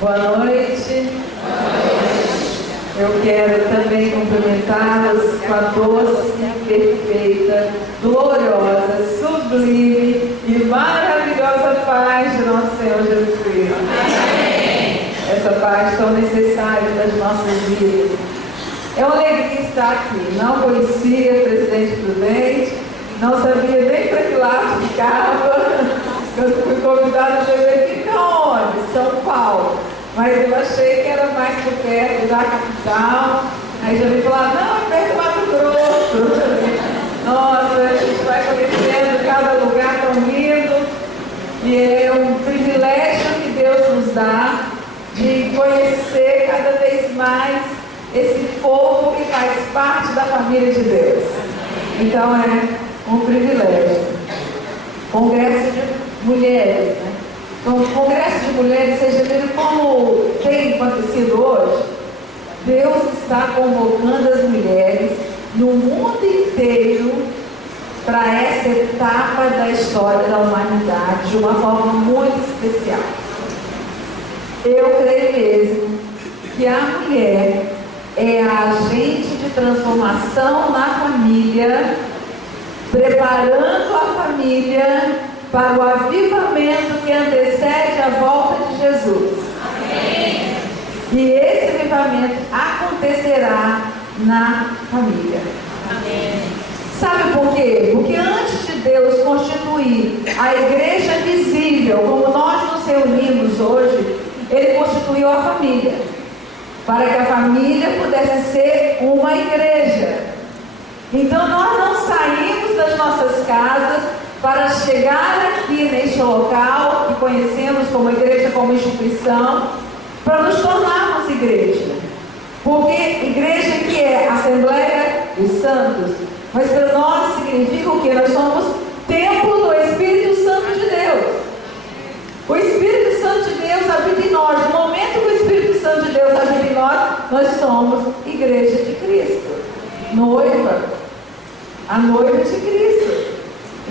Boa noite. Eu quero também cumprimentá-los com a doce, perfeita, gloriosa, sublime e maravilhosa paz de nosso Senhor Jesus Cristo. Amém. Essa paz tão necessária das nossas vidas. É uma alegria estar aqui. Não conhecia o presidente Prudente, não sabia nem para que lado ficava. Eu fui convidada para ver, fica onde? São Paulo. Mas eu achei que era mais por perto da capital. Aí já me falaram, não, é perto do Mato Grosso. Nossa, a gente vai conhecendo cada lugar tão lindo. E é um privilégio que Deus nos dá de conhecer cada vez mais esse povo que faz parte da família de Deus. Então é um privilégio. Congresso de mulheres, né? Então, o Congresso de Mulheres, seja vendo como tem acontecido hoje, Deus está convocando as mulheres no mundo inteiro para essa etapa da história da humanidade de uma forma muito especial. Eu creio mesmo que a mulher é a agente de transformação na família, preparando a família para o avivamento que antecede a volta de Jesus. Amém. E esse avivamento acontecerá na família. Amém. Sabe por quê? Porque antes de Deus constituir a igreja visível, como nós nos reunimos hoje, Ele constituiu a família, para que a família pudesse ser uma igreja. Então nós não saímos das nossas casas para chegar aqui neste local que conhecemos como igreja, como instituição, para nos tornarmos igreja. Porque igreja que é Assembleia dos Santos, mas para nós significa o quê? Nós somos templo do Espírito Santo de Deus. O Espírito Santo de Deus habita em nós. No momento que o Espírito Santo de Deus habita em nós somos igreja de Cristo. Noiva. A noiva de Cristo.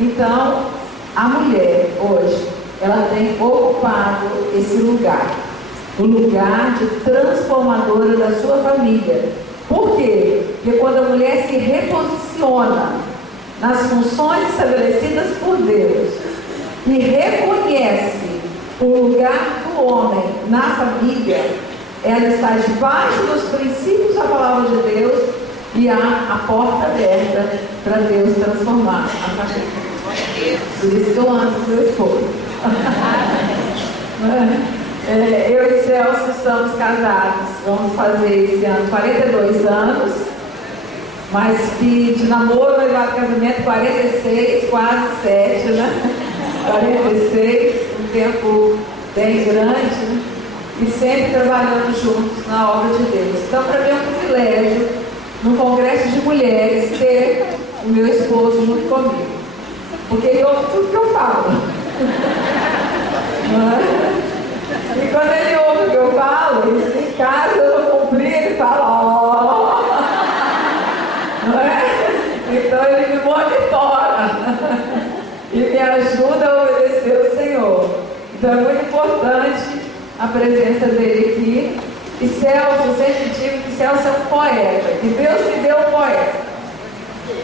Então, a mulher hoje, ela tem ocupado esse lugar, o lugar de transformadora da sua família. Por quê? Porque quando a mulher se reposiciona nas funções estabelecidas por Deus e reconhece o lugar do homem na família, ela está debaixo dos princípios da palavra de Deus e há a porta aberta para Deus transformar a família. Por isso que eu amo com meu esposo. Eu e Celso estamos casados. Vamos fazer esse ano 42 anos. Mas que de namoro, noivado, casamento, 46, quase 7, né? 46, um tempo bem grande, né? E sempre trabalhando juntos na obra de Deus. Então, para mim é um privilégio, no Congresso de Mulheres, ter o meu esposo junto comigo. Porque ele ouve tudo que eu falo. E quando ele ouve o que eu falo, isso em casa eu não cumpri, ele fala, não é? Então ele me monitora e me ajuda a obedecer o Senhor. Então é muito importante a presença dele aqui. E Celso, eu sempre digo que Celso é um poeta, que Deus me deu um poeta.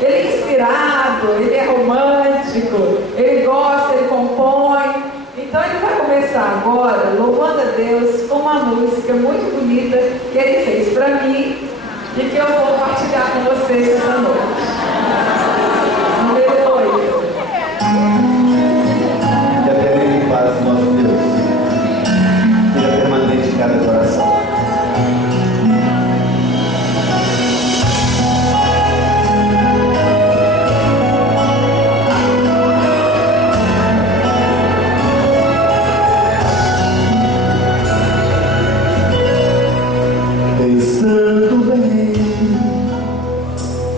Ele é inspirado, ele é romântico, ele gosta, ele compõe. Então ele vai começar agora, louvando a Deus, com uma música muito bonita que ele fez para mim e que eu vou partilhar com vocês essa noite. Número 8. Que a terra de paz, nosso Deus, seja permanente em cada coração. Pensando bem,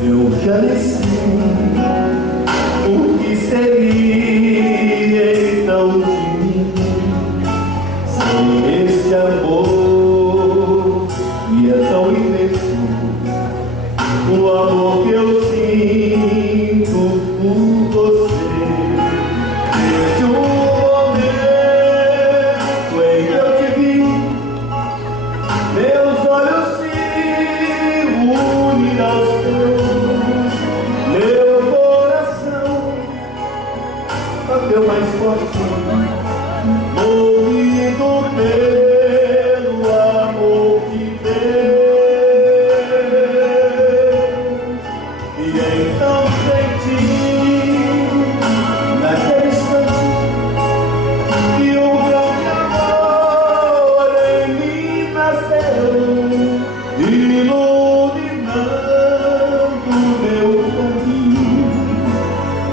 eu quero movido pelo amor de Deus. E então senti naquele instante que um grande amor em mim nasceu, iluminando meu caminho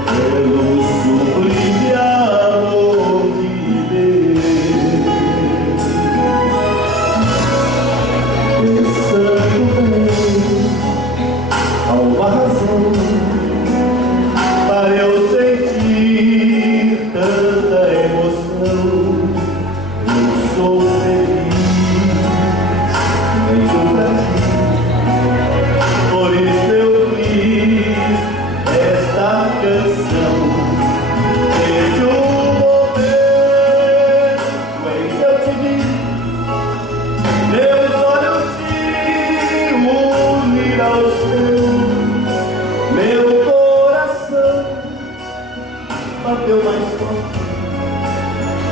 pelo sublime amor de Deus. Pensando bem, há uma razão para eu sentir tanta emoção. Eu sou feliz em Brasil, por isso eu fiz esta canção. Desde o momento em que eu te vi, meus olhos se uniram aos teus, meu coração bateu mais forte,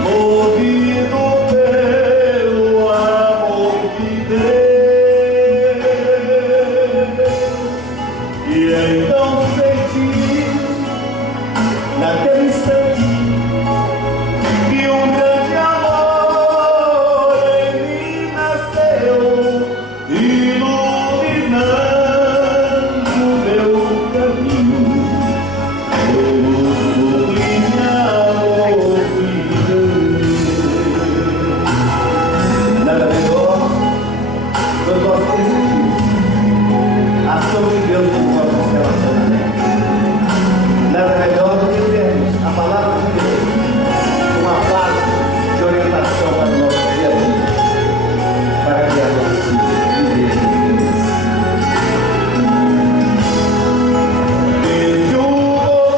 movido pelo amor de Deus. E então senti naquele instante que um grande amor em mim nasceu, iluminando meu caminho pelo sublime amor de Deus. Nada melhor do que nós termos a ação de Deus nos nossos relacionamentos. Nada melhor do que termos a palavra de Deus, uma base de orientação para o nosso dia a dia, para criar nossos filhos e viver felizes. Desde o momento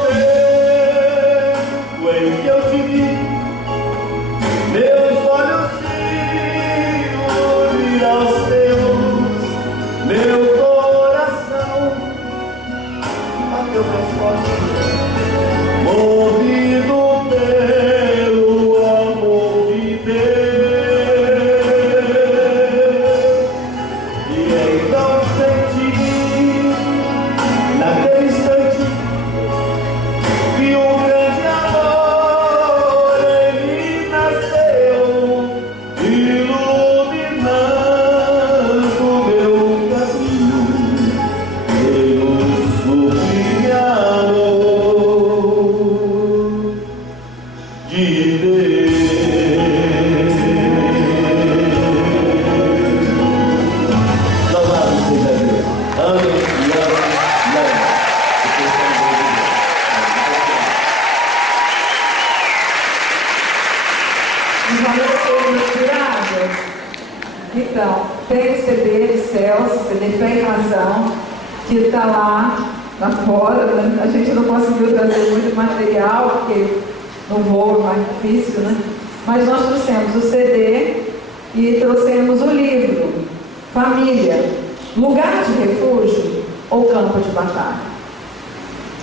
em que eu te vi, meus olhos se uniram aos teus, meu coração bateu mais forte, movido pelo amor de Deus. E então senti naquele instante que um grande amor em mim nasceu, iluminando meu caminho pelo sublime amor de Deus. Louvado seja Deus. Amém. Os valores foram inspirados? Então, tem o CD de Celso, CD Fé e Razão, que está lá fora, né? A gente não conseguiu trazer muito material, porque no voo é mais difícil, né? Mas nós trouxemos o CD e trouxemos o livro Família, Lugar de Refúgio ou Campo de Batalha.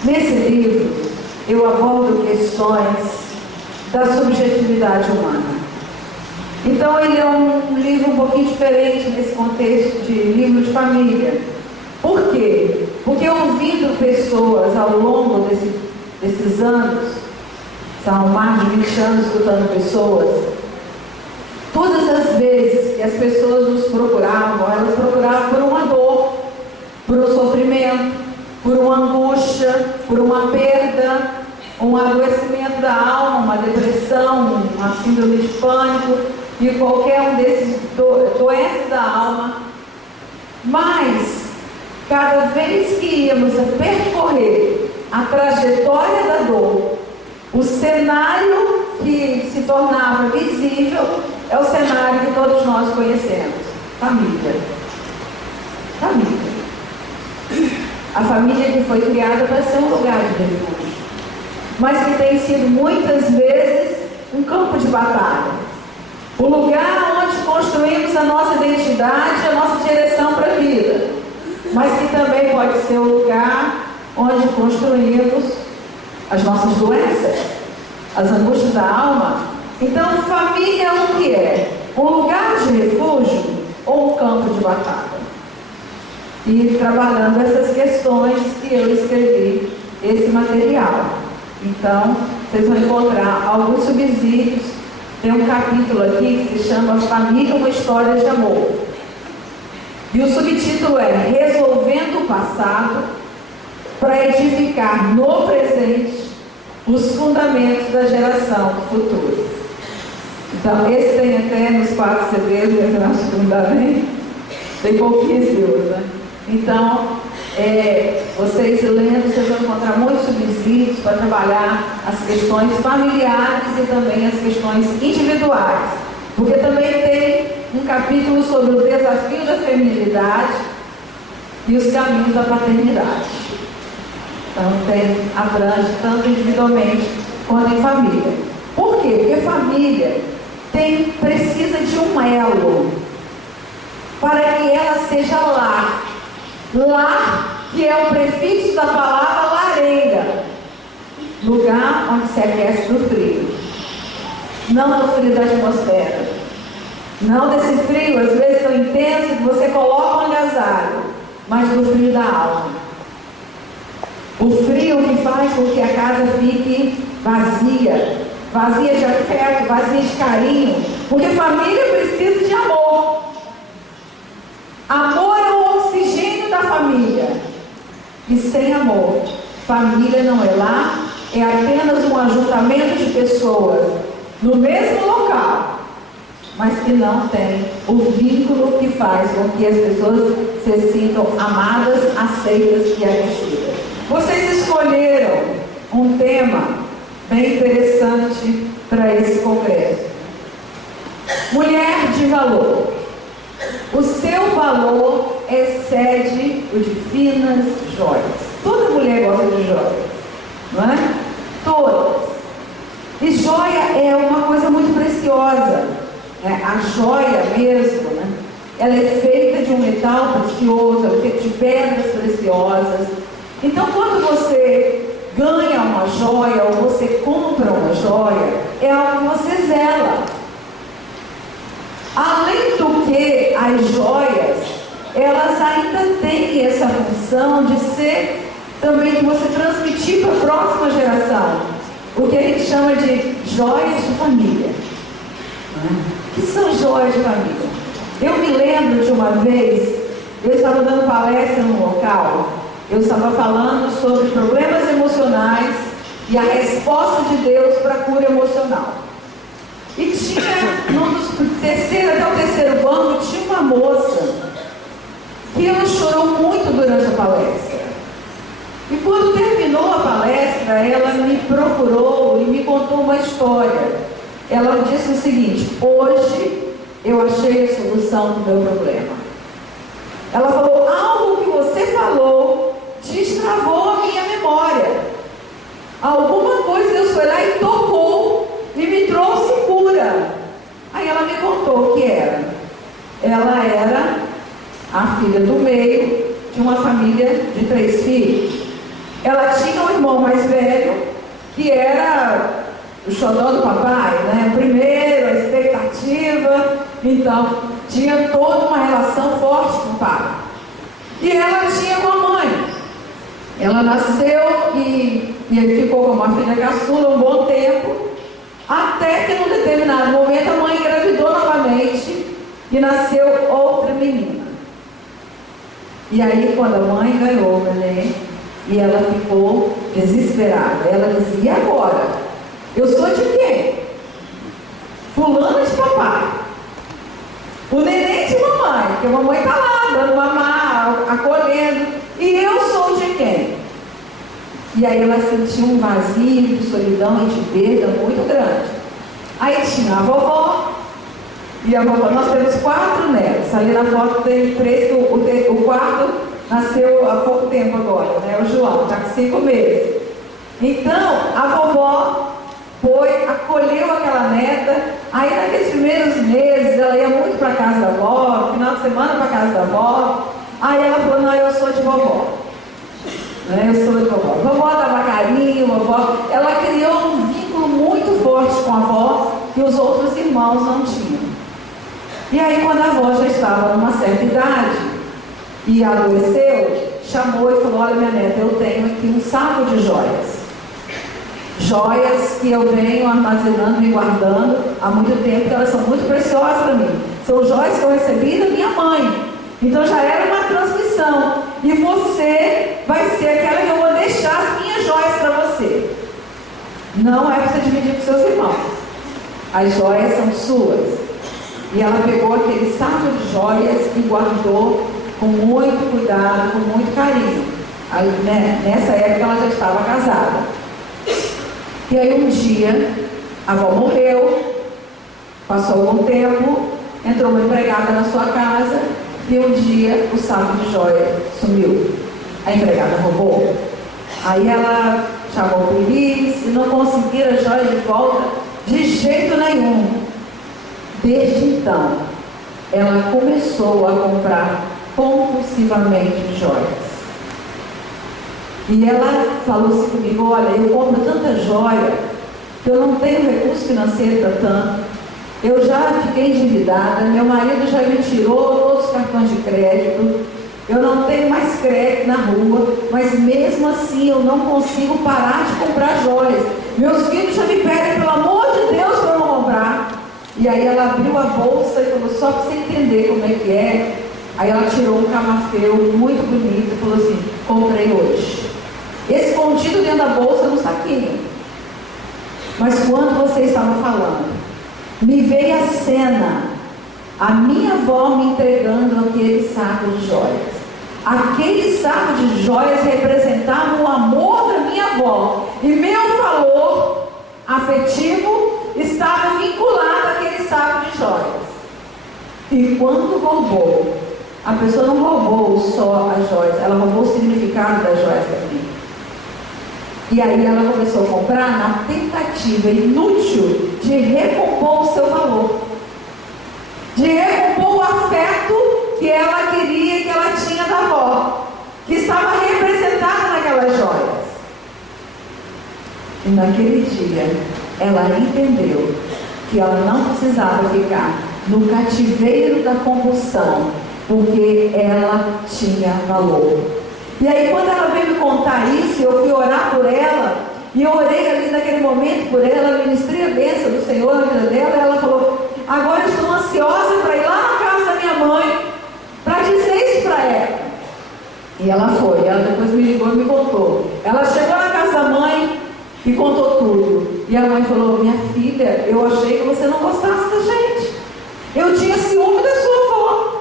Nesse livro, eu abordo questões da subjetividade humana. Então ele é um livro um pouquinho diferente nesse contexto de livro de família. Por quê? Porque ouvindo pessoas ao longo desses anos, são mais de 20 anos escutando pessoas, todas as vezes que as pessoas nos procuravam, elas procuravam por uma dor, por um sofrimento, por uma angústia, por uma perda, um adoecimento da alma, uma depressão, uma síndrome de pânico e qualquer um desses doenças da alma. Mas, cada vez que íamos percorrer a trajetória da dor, o cenário que se tornava visível é o cenário que todos nós conhecemos: família. Família. A família que foi criada para ser um lugar de refúgio, mas que tem sido muitas vezes um campo de batalha. O lugar onde construímos a nossa identidade, a nossa direção para a vida, mas que também pode ser o lugar onde construímos as nossas doenças, as angústias da alma. Então, família é o que é? Um lugar de refúgio ou um campo de batalha? E trabalhando essas questões que eu escrevi esse material. Então, vocês vão encontrar alguns subsídios. Tem um capítulo aqui que se chama Família, uma História de Amor. E o subtítulo é Resolvendo o Passado para edificar no presente os fundamentos da geração futura. Então, esse tem até nos 4 CDs, mas eu acho que não dá nem. Tem pouquíssimos, né? Então, vocês lendo, vocês vão encontrar muitos subsídios para trabalhar as questões familiares e também as questões individuais. Porque também tem um capítulo sobre o desafio da feminilidade e os caminhos da paternidade. Então, abrange tanto individualmente quanto em família. Por quê? Porque família precisa de um elo para que ela seja lar. Lar, que é o prefixo da palavra lareira, lugar onde se aquece do frio, não do frio da atmosfera, não desse frio às vezes tão intenso que você coloca um agasalho, mas do frio da alma, o frio que faz com que a casa fique vazia de afeto, vazia de carinho, porque família precisa de amor. Amor é o oxigênio da família. E sem amor, família não é lar, é apenas um ajuntamento de pessoas no mesmo local, mas que não tem o vínculo que faz com que as pessoas se sintam amadas, aceitas e aquecidas. Vocês escolheram um tema bem interessante para esse congresso. Mulher de valor. O seu valor excede o de finas joias. Toda mulher gosta de joias, não é? Todas. E joia é uma coisa muito preciosa. A joia mesmo, né? Ela é feita de um metal precioso, ela é feita de pedras preciosas. Então, quando você ganha uma joia ou você compra uma joia, é algo que você zela. Além do que, as joias, elas ainda têm essa função de ser também que você transmitir para a próxima geração. O que a gente chama de joias de família. O que são joias de família? Eu me lembro de uma vez, eu estava dando palestra num local, eu estava falando sobre problemas emocionais e a resposta de Deus para a cura emocional. E tinha, até o terceiro banco, tinha uma moça que ela chorou muito durante a palestra. E quando terminou a palestra, ela me procurou e me contou uma história. Ela disse o seguinte: hoje eu achei a solução do meu problema. Ela falou: algo que você falou destravou a minha memória. Alguma coisa Deus foi lá e tocou e me trouxe cura. Aí ela me contou o que era. Ela era a filha do meio de uma família de 3 filhos. Ela tinha um irmão mais velho que era o xodó do papai, né? Primeiro, a expectativa. Então, tinha toda uma relação forte com o pai. E ela tinha com a mãe. Ela nasceu e ficou com uma filha caçula um bom tempo, até que num determinado momento a mãe engravidou novamente e nasceu outra menina. E aí, quando a mãe ganhou o neném, e ela ficou desesperada, ela dizia: e agora? Eu sou de quem? Fulana de papai. O neném de mamãe, porque a mamãe está lá, dando mamar, acolhendo. E eu sou de quem? E aí ela sentiu um vazio de solidão e de perda muito grande. Aí tinha a vovó. E a vovó, nós temos 4 netos. Ali na foto tem 3, o quarto nasceu há pouco tempo agora, né? O João, está com 5 meses. Então, a vovó acolheu aquela neta. Aí naqueles primeiros meses, ela ia muito para a casa da avó, no final de semana para a casa da avó. Aí ela falou: não, eu sou de vovó. Eu sou de vovó. Vovó dava carinho, vovó. Ela criou um vínculo muito forte com a avó que os outros irmãos não tinham. E aí, quando a avó já estava numa certa idade e adoeceu, chamou e falou: olha, minha neta, eu tenho aqui um saco de joias. Joias que eu venho armazenando e guardando há muito tempo, porque elas são muito preciosas para mim. São joias que eu recebi da minha mãe. Então já era uma transmissão. E você vai ser aquela que eu vou deixar as minhas joias para você. Não é para você dividir com seus irmãos. As joias são suas. E ela pegou aquele saco de joias e guardou com muito cuidado, com muito carinho. Aí, né, nessa época ela já estava casada. E aí um dia a avó morreu, passou algum tempo, entrou uma empregada na sua casa e um dia o saco de joia sumiu. A empregada roubou. Aí ela chamou a polícia e não conseguiram a joia de volta de jeito nenhum. Desde então, ela começou a comprar compulsivamente joias. E ela falou assim comigo: olha, eu compro tanta joia que eu não tenho recurso financeiro para tanto. Eu já fiquei endividada, meu marido já me tirou todos os cartões de crédito, eu não tenho mais crédito na rua, mas mesmo assim eu não consigo parar de comprar joias. Meus filhos já me pedem, pelo amor de Deus, para eu não comprar. E aí ela abriu a bolsa e falou: só para você entender como é que é. Aí ela tirou um camafeu muito bonito e falou assim: comprei hoje. Escondido dentro da bolsa no saquinho. Mas quando você estava falando, me veio a cena, a minha avó me entregando aquele saco de joias. Aquele saco de joias representava o amor da minha avó. E meu valor afetivo estava vinculado àquele saco de joias. E quando roubou, a pessoa não roubou só as joias, ela roubou o significado das joias também. E aí ela começou a comprar na tentativa inútil de recompor o seu valor, de recompor o afeto que ela queria, que ela tinha da avó, que estava representada naquelas joias. E naquele dia ela entendeu que ela não precisava ficar no cativeiro da compulsão, porque ela tinha valor. E aí quando ela veio me contar isso, eu fui orar por ela, e eu orei ali naquele momento por ela, ministrei a bênção do Senhor na vida dela, e ela falou: agora eu estou ansiosa para ir lá na casa da minha mãe, para dizer isso para ela. E ela foi, ela depois me ligou e me contou. Ela chegou na casa da mãe e contou tudo. E a mãe falou: minha filha, eu achei que você não gostasse da gente. Eu tinha ciúme da sua avó.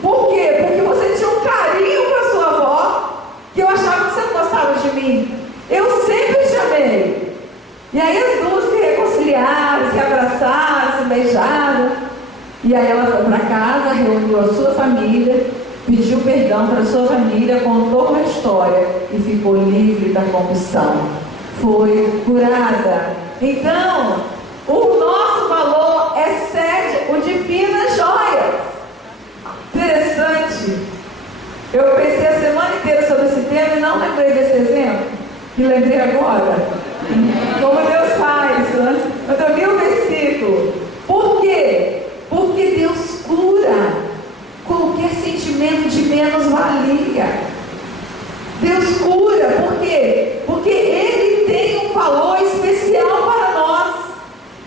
Por quê? Porque você tinha um carinho para a sua avó, que eu achava que você não gostava de mim. Eu sempre te amei. E aí as duas se reconciliaram, se abraçaram, se beijaram. E aí ela foi para casa, reuniu a sua família, pediu perdão para a sua família, contou uma história e ficou livre da compulsão. Foi curada. Então, o nosso valor excede o de finas joias. Interessante. Eu pensei a semana inteira sobre esse tema e não lembrei desse exemplo. E lembrei agora. Como Deus faz, né? Eu vi o versículo. Por quê? Porque Deus cura qualquer sentimento de menos-valia. Deus cura, por quê? Porque Ele tem um valor especial para nós.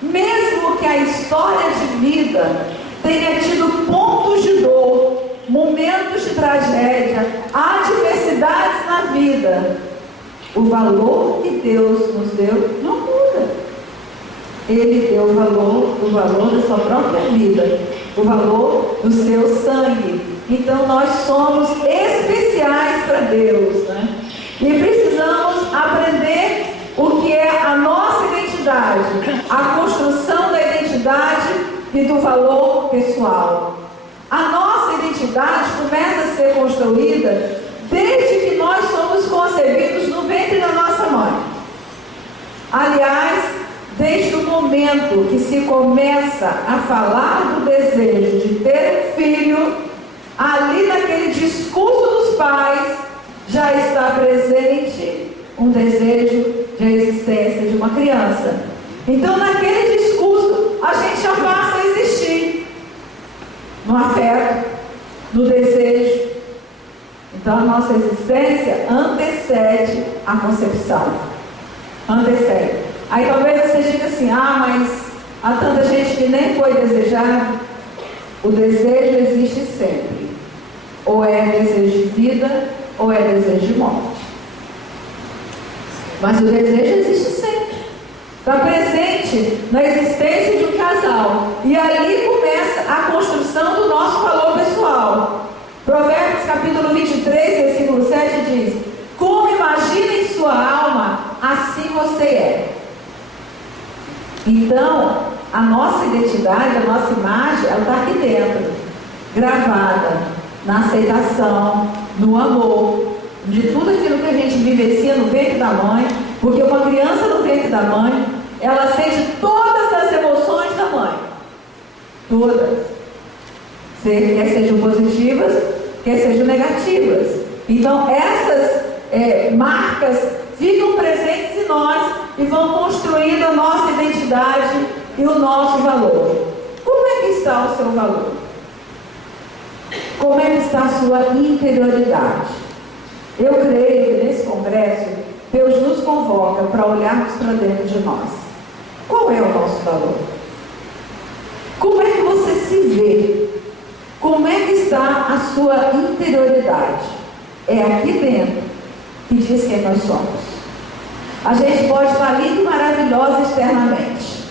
Mesmo que a história de vida tenha tido pontos de dor, momentos de tragédia, adversidades na vida, o valor que Deus nos deu não muda. Ele deu o valor da sua própria vida, o valor do seu sangue. Então nós somos especiais para Deus, né? E precisamos aprender o que é a nossa identidade, a construção da identidade e do valor pessoal. A nossa identidade começa a ser construída desde que nós somos concebidos no ventre da nossa mãe. Aliás, desde o momento que se começa a falar do desejo de ter um filho, ali naquele discurso dos pais já está presente um desejo de existência de uma criança. Então, naquele discurso, a gente já passa a existir no afeto, no desejo. Então, a nossa existência antecede a concepção. Antecede. Aí talvez você diga assim: ah, mas há tanta gente que nem foi desejada. O desejo existe sempre. Ou é desejo de vida, ou é desejo de morte. Mas o desejo existe sempre. Está presente na existência de um casal. E ali começa a construção do nosso valor pessoal. Provérbios capítulo 23, versículo 7 diz: como imagina em sua alma, assim você é. Então, a nossa identidade, a nossa imagem, ela está aqui dentro, gravada na aceitação, no amor, de tudo aquilo que a gente vivencia no ventre da mãe, porque uma criança no ventre da mãe, ela sente todas as emoções da mãe. Todas. Quer sejam positivas, quer sejam negativas. Então, essas marcas ficam presentes em nós e vão construindo a nossa identidade e o nosso valor. Como é que está o seu valor? Como é que está a sua interioridade? Eu creio que nesse congresso, Deus nos convoca para olharmos para dentro de nós. Qual é o nosso valor? Como é que você se vê? Como é que está a sua interioridade? É aqui dentro que diz quem nós somos. A gente pode estar linda e maravilhosa externamente.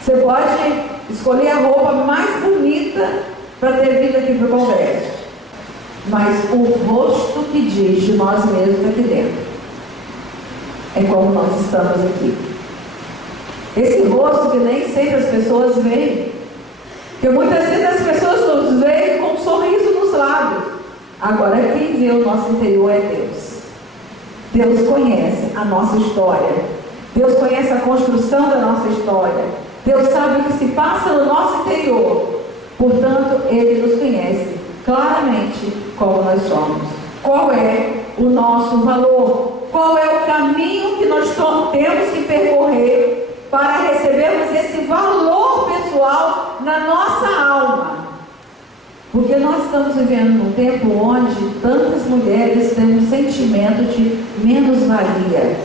Você pode escolher a roupa mais bonita para ter vindo aqui para o congresso. Mas o rosto que diz de nós mesmos aqui dentro é como nós estamos aqui. Esse rosto que nem sempre as pessoas veem. Porque muitas vezes as pessoas nos veem com um sorriso nos lábios. Agora quem vê o nosso interior é Deus. Deus conhece a nossa história. Deus conhece a construção da nossa história. Deus sabe o que se passa no nosso interior. Portanto, Ele nos conhece claramente como nós somos. Qual é o nosso valor? Qual é o caminho que nós temos que percorrer para recebermos esse valor pessoal na nossa alma? Porque nós estamos vivendo num tempo onde tantas mulheres têm um sentimento de menos-valia,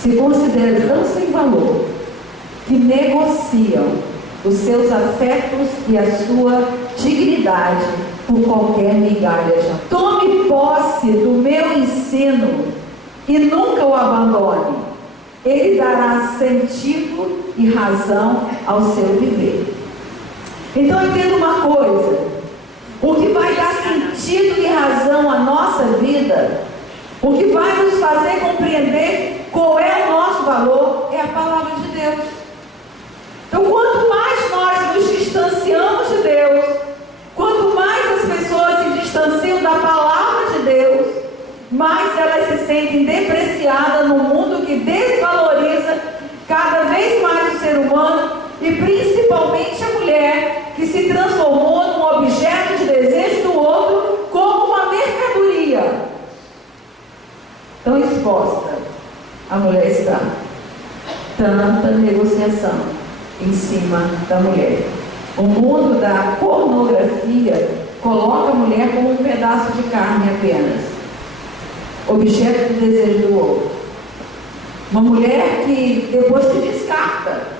se consideram tão sem valor, que negociam os seus afetos e a sua dignidade por qualquer migalha. Tome posse do meu ensino e nunca o abandone. Ele dará sentido e razão ao seu viver. Então entenda uma coisa: o que vai dar sentido e razão à nossa vida, o que vai nos fazer compreender qual é o nosso valor, é a palavra de Deus. Então, quanto mais nós nos distanciamos de Deus, quanto mais as pessoas se distanciam da palavra de Deus, mais elas se sentem depreciadas no mundo que desvaloriza cada vez mais o ser humano e principalmente a mulher, que se transformou num objeto de desejo do outro como uma mercadoria. Tão exposta a mulher está. Tanta negociação em cima da mulher. O mundo da pornografia coloca a mulher como um pedaço de carne apenas, objeto de desejo do outro. Uma mulher que depois se descarta.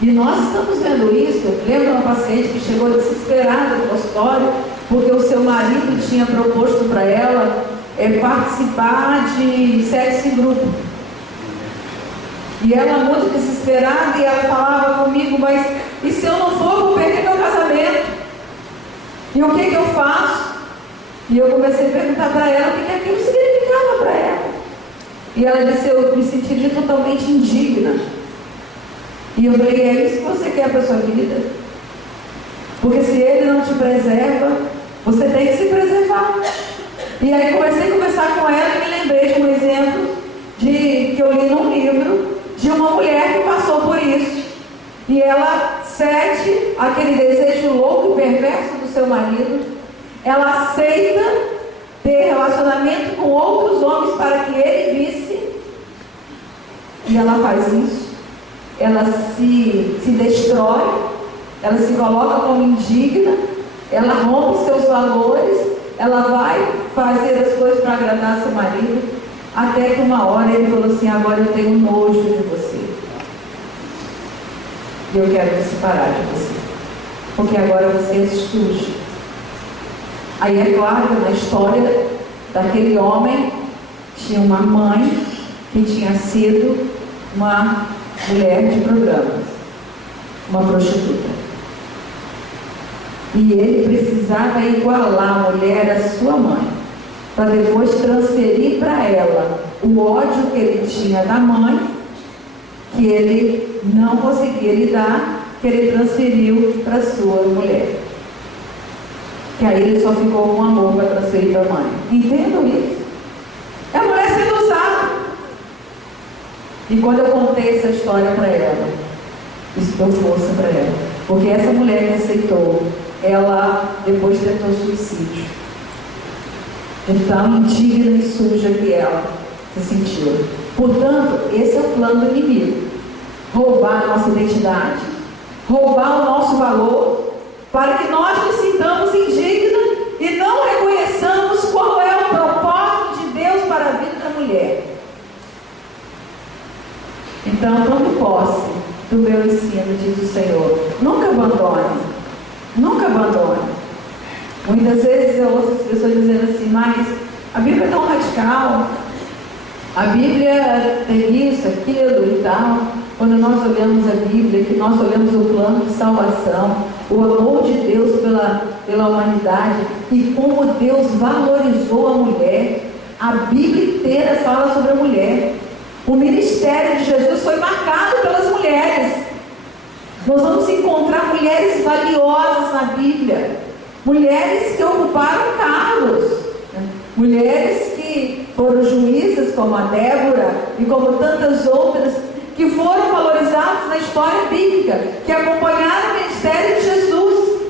E nós estamos vendo isso. Lembra uma paciente que chegou desesperada no consultório porque o seu marido tinha proposto para ela participar de sexo em grupo. E ela muito desesperada, e ela falava comigo: mas e se eu não for, vou perder meu casamento? E o que eu faço? E eu comecei a perguntar para ela o que aquilo significava para ela. E ela disse: eu me sentiria totalmente indigna. E eu falei: é isso que você quer para a sua vida? Porque se ele não te preserva, você tem que se preservar. E aí comecei a conversar com ela e me lembrei de um exemplo que eu li num livro, de uma mulher que passou por isso. E ela cede aquele desejo louco e perverso do seu marido. Ela aceita ter relacionamento com outros homens para que ele visse. E ela faz isso, ela se destrói, ela se coloca como indigna, ela rompe seus valores, ela vai fazer as coisas para agradar seu marido, até que uma hora ele falou assim: agora eu tenho nojo de você, e eu quero me separar de você, porque agora você é suja. Aí é claro que na história daquele homem tinha uma mãe que tinha sido uma mulher de programas, uma prostituta. E ele precisava igualar a mulher à sua mãe, para depois transferir para ela o ódio que ele tinha da mãe, que ele não conseguia lidar, que ele transferiu para a sua mulher. Que aí ele só ficou com amor para transferir para a mãe. Entendam isso? É a mulher sendo usada. E quando eu contei essa história para ela, isso deu força para ela. Porque essa mulher que aceitou, ela depois tentou suicídio. Então, indigna e suja que ela se sentiu. Portanto, esse é o plano do inimigo. Roubar a nossa identidade, roubar o nosso valor, para que nós nos sintamos indignos e não reconheçamos qual é o propósito de Deus para a vida da mulher. Então, tome posse do meu ensino, diz o Senhor. Nunca abandone. Nunca abandone. Muitas vezes eu ouço as pessoas dizendo assim: mas a Bíblia é tão radical, a Bíblia tem isso, aquilo e tal. Quando nós olhamos a Bíblia, que nós olhamos o plano de salvação, o amor de Deus pela humanidade e como Deus valorizou a mulher, a Bíblia inteira fala sobre a mulher. O ministério de Jesus foi marcado pelas mulheres. Nós vamos encontrar mulheres valiosas na Bíblia, mulheres que ocuparam cargos, mulheres que foram juízas, como a Débora e como tantas outras, que foram valorizadas na história bíblica, que acompanharam o ministério de Jesus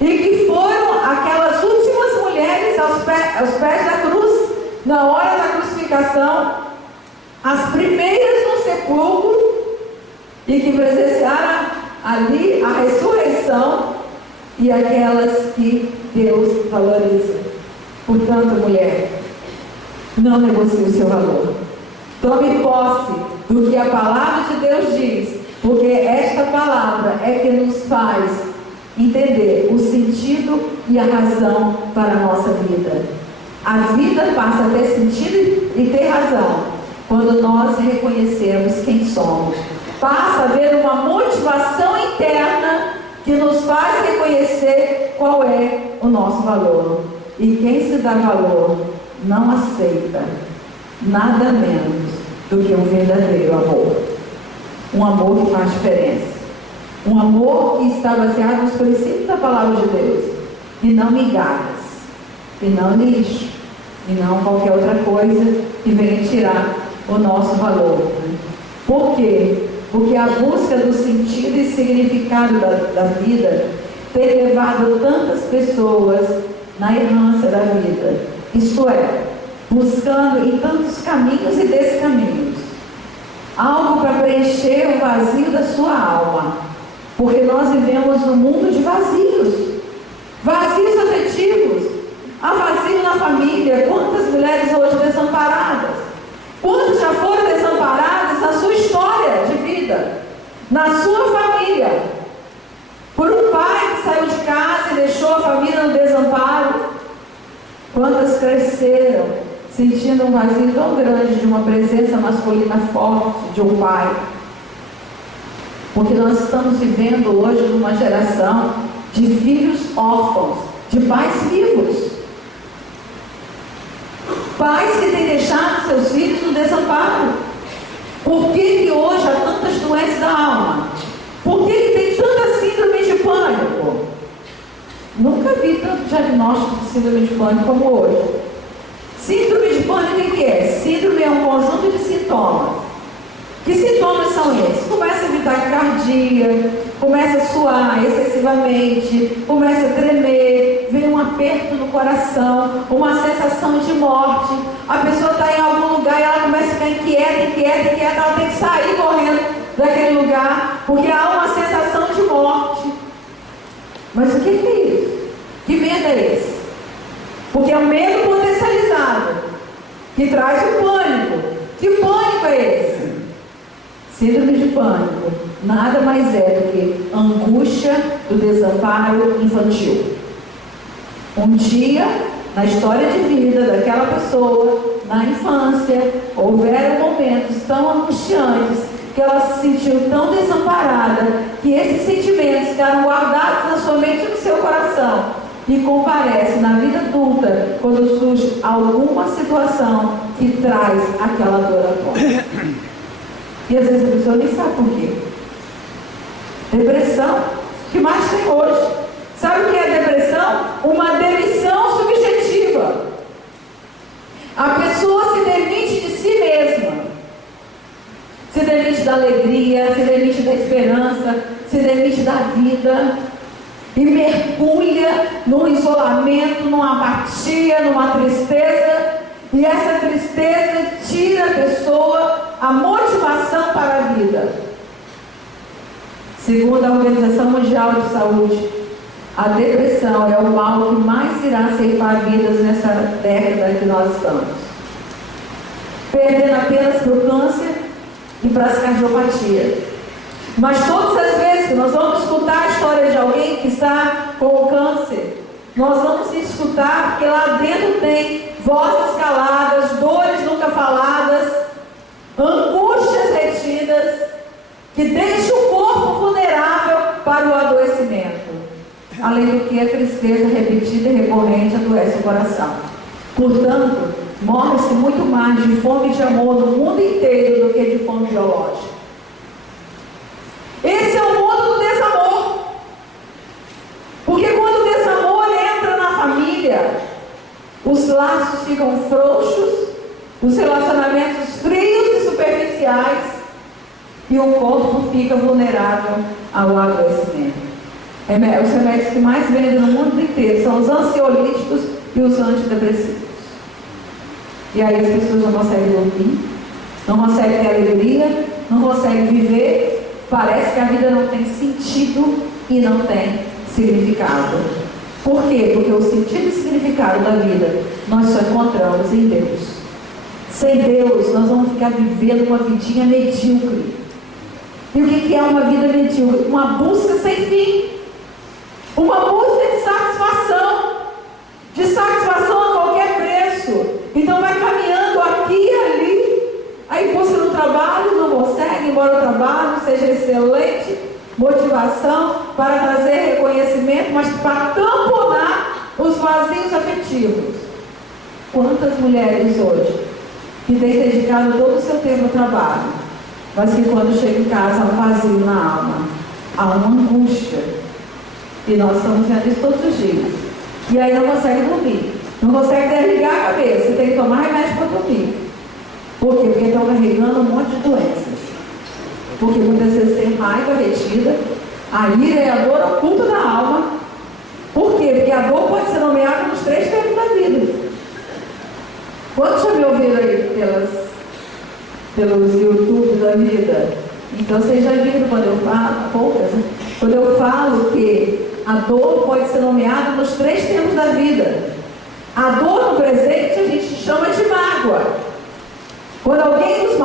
e que foram aquelas últimas mulheres aos pés da cruz, na hora da crucificação, as primeiras no sepulcro, e que presenciaram ali a ressurreição, e aquelas que Deus valoriza. Portanto, mulher, não negocie o seu valor. Tome posse do que a palavra de Deus diz, porque esta palavra é que nos faz entender o sentido e a razão para a nossa vida. A vida passa a ter sentido e ter razão quando nós reconhecemos quem somos. Passa a haver uma motivação interna que nos faz reconhecer qual é o nosso valor. E quem se dá valor não aceita nada menos do que um verdadeiro amor. Um amor que faz diferença. Um amor que está baseado nos princípios da palavra de Deus. E não migalhas. E não lixo. E não qualquer outra coisa que venha tirar o nosso valor. Por quê? Porque a busca do sentido e significado da vida tem levado tantas pessoas na errância da vida. Isto é, buscando em tantos caminhos e descaminhos algo para preencher o vazio da sua alma, porque nós vivemos num mundo de vazios afetivos. Há vazio na família. Quantas mulheres hoje desamparadas? Quantas já foram desamparadas na sua história de vida, na sua família, por um pai que saiu de casa e deixou a família no desamparo? Quantas cresceram sentindo um vazio tão grande de uma presença masculina forte de um pai? Porque nós estamos vivendo hoje numa geração de filhos órfãos, de pais vivos. Pais que têm deixado seus filhos no desamparo. Por que hoje há tantas doenças da alma? Por que tem tanta síndrome de pânico? Nunca vi tanto diagnóstico de síndrome de pânico como hoje. Síndrome de pânico, o que é? Síndrome é um conjunto de sintomas. Que sintomas são esses? Começa a vir taquicardia, começa a suar excessivamente, começa a tremer, vem um aperto no coração, uma sensação de morte, A pessoa está em algum lugar e ela começa a ficar inquieta, ela tem que sair correndo daquele lugar, porque há uma sensação de morte. Mas o que é isso? Que medo é esse? Porque é o medo potencializado que traz o pânico. Que pânico é esse? Síndrome de pânico nada mais é do que angústia do desamparo infantil. Um dia, na história de vida daquela pessoa, na infância, houveram momentos tão angustiantes que ela se sentiu tão desamparada que esses sentimentos ficaram guardados na sua mente e no seu coração e comparecem na vida adulta quando surge alguma situação que traz aquela dor à tona. E às vezes a pessoa nem sabe por quê. Depressão, o que mais tem hoje? Sabe o que é depressão? Uma demissão subjetiva. A pessoa se demite de si mesma. Se demite da alegria, se demite da esperança, se demite da vida. E mergulha num isolamento, numa apatia, numa tristeza. E essa tristeza tira a pessoa a motivação para a vida. Segundo a Organização Mundial de Saúde, a depressão é o mal que mais irá ceifar vidas nessa década que nós estamos. Perdendo apenas para o câncer e para as cardiopatias. Mas todas as vezes que nós vamos escutar a história de alguém que está com o câncer, nós vamos escutar porque lá dentro tem vozes caladas, dores nunca faladas, angústias retidas, que deixam o corpo vulnerável para o adoecimento. Além do que a tristeza repetida e recorrente adoece o coração. Portanto, morre-se muito mais de fome de amor no mundo inteiro do que de fome biológica. Esse é o mundo do desamor. Porque quando o desamor entra na família, os laços ficam frouxos, os relacionamentos frios e superficiais, e o corpo fica vulnerável ao adoecimento. Os remédios que mais vendem no mundo inteiro são os ansiolíticos e os antidepressivos. E aí as pessoas não conseguem dormir, não conseguem ter alegria, não conseguem viver. Parece que a vida não tem sentido e não tem significado. Por quê? Porque o sentido e significado da vida nós só encontramos em Deus. Sem Deus, nós vamos ficar vivendo uma vidinha medíocre. E o que é uma vida medíocre? Uma busca sem fim. Uma busca de satisfação a qualquer preço. Então vai caminhando aqui e ali, aí busca no trabalho, não consegue, embora o trabalho seja excelente, motivação para trazer reconhecimento, mas para tamponar os vazios afetivos. Quantas mulheres hoje que têm dedicado todo o seu tempo ao trabalho, mas que quando chega em casa há um vazio na alma, há uma angústia. E nós estamos vendo isso todos os dias. E aí não consegue dormir, não consegue desligar a cabeça, tem que tomar remédio para dormir. Por quê? Porque estão carregando um monte de doenças. Porque muitas vezes tem raiva retida, a ira é a dor oculta da alma. Por quê? Porque a dor pode ser nomeada nos 3 tempos da vida. Quantos já me ouviram aí pelos YouTube da vida? Então vocês já viram quando eu falo, poucas, né? Quando eu falo que a dor pode ser nomeada nos 3 tempos da vida. A dor no presente a gente chama de mágoa. Quando alguém nos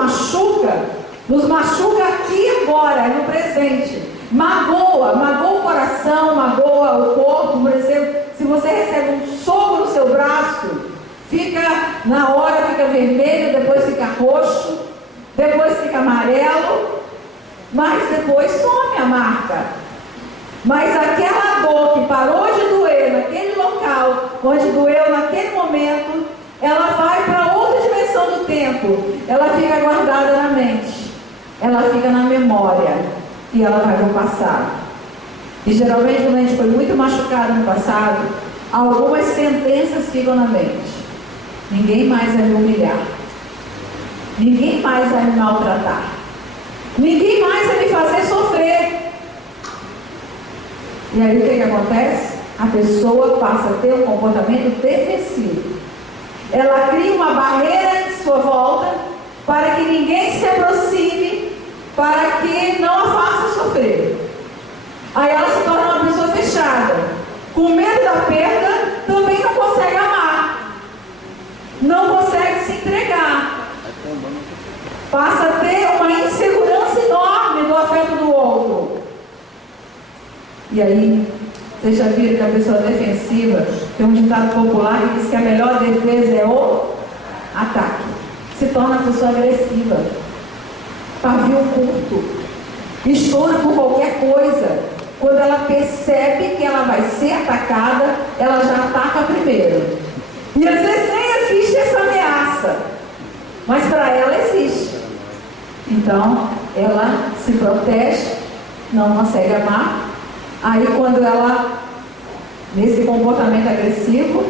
machuca aqui e agora, no presente. Magoa o coração, magoa o corpo. Por exemplo, se você recebe um soco no seu braço, na hora fica vermelho, depois fica roxo, depois fica amarelo, mas depois some a marca. Mas aquela dor que parou de doer naquele local, onde doeu naquele momento, ela vai para outra dimensão do tempo. Ela fica guardada na mente, ela fica na memória e ela vai para o passado. E geralmente quando a gente foi muito machucado no passado, algumas sentenças ficam na mente. Ninguém mais vai me humilhar, ninguém mais vai me maltratar, ninguém mais vai me fazer sofrer. E aí o que acontece? A pessoa passa a ter um comportamento defensivo. Ela cria uma barreira em sua volta para que ninguém se aproxime, para que não a faça sofrer. Aí ela se torna uma pessoa fechada. Com medo da perda, também não consegue amar. Não consegue se entregar. Passa a ter uma insegurança enorme do afeto do outro. E aí, vocês já viram que a pessoa defensiva, tem um ditado popular que diz que a melhor defesa é o ataque. Se torna uma pessoa agressiva, pavio curto, estoura por qualquer coisa. Quando ela percebe que ela vai ser atacada, ela já ataca primeiro. E às vezes nem existe essa ameaça, mas para ela existe. Então, ela se protege, não consegue amar. Aí quando ela, nesse comportamento agressivo,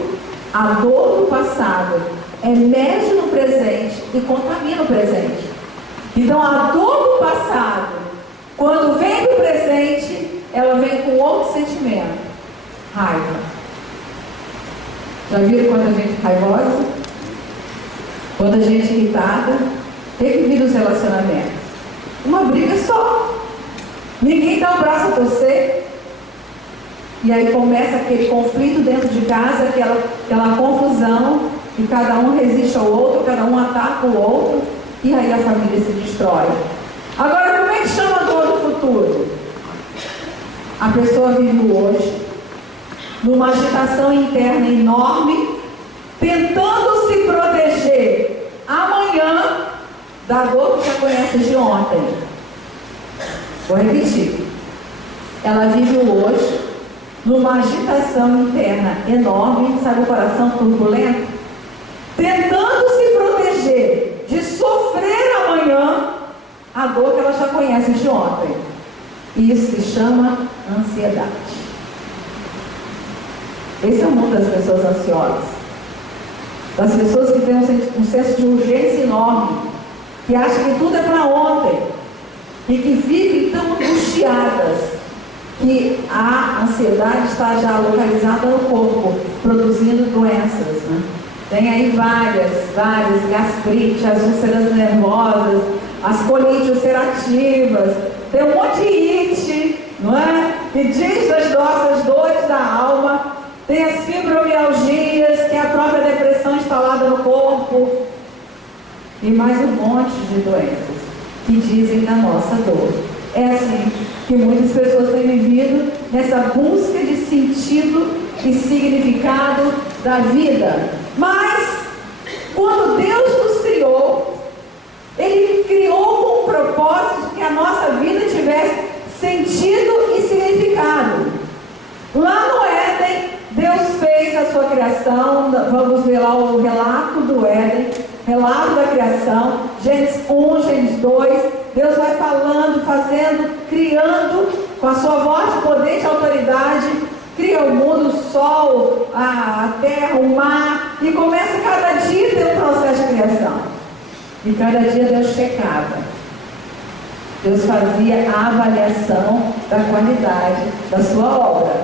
a dor do passado emerge no presente e contamina o presente. Então a dor do passado, quando vem para o presente, ela vem com outro sentimento: raiva. Já viram quando a gente é raivosa? Quando a gente é irritada? Tem que vir dos relacionamentos. Uma briga só. Ninguém dá o braço a torcer. E aí começa aquele conflito dentro de casa, aquela confusão, e cada um resiste ao outro, cada um ataca o outro, e aí a família se destrói. Agora, como é que chama a dor do futuro? A pessoa vive o hoje, numa agitação interna enorme, tentando se proteger amanhã da dor que já conhece de ontem. Vou repetir. Ela vive o hoje, numa agitação interna enorme, sabe, o coração turbulento, tentando se proteger de sofrer amanhã a dor que ela já conhece de ontem. Isso se chama ansiedade. Esse é o mundo das pessoas ansiosas, das pessoas que têm um senso de urgência enorme, que acham que tudo é para ontem e que vivem tão angustiadas que a ansiedade está já localizada no corpo, produzindo doenças, né? Tem aí várias, gastrite, as úlceras nervosas, as colites ulcerativas, tem um monte de it, não é? Que diz das nossas dores da alma, tem as fibromialgias, que é a própria depressão instalada no corpo, e mais um monte de doenças que dizem da nossa dor. É assim que muitas pessoas têm vivido nessa busca de sentido e significado da vida. Mas, quando Deus nos criou, Ele criou com o propósito de que a nossa vida tivesse sentido e significado. Lá no Éden, Deus fez a sua criação. Vamos ver lá o relato do Éden, relato da criação, Gênesis 1, Gênesis 2, Deus vai falando, fazendo, criando, com a sua voz de poder e de autoridade, cria o mundo, o sol, a terra, o mar, e começa cada dia a ter um processo de criação. E cada dia Deus checava. Deus fazia a avaliação da qualidade da sua obra.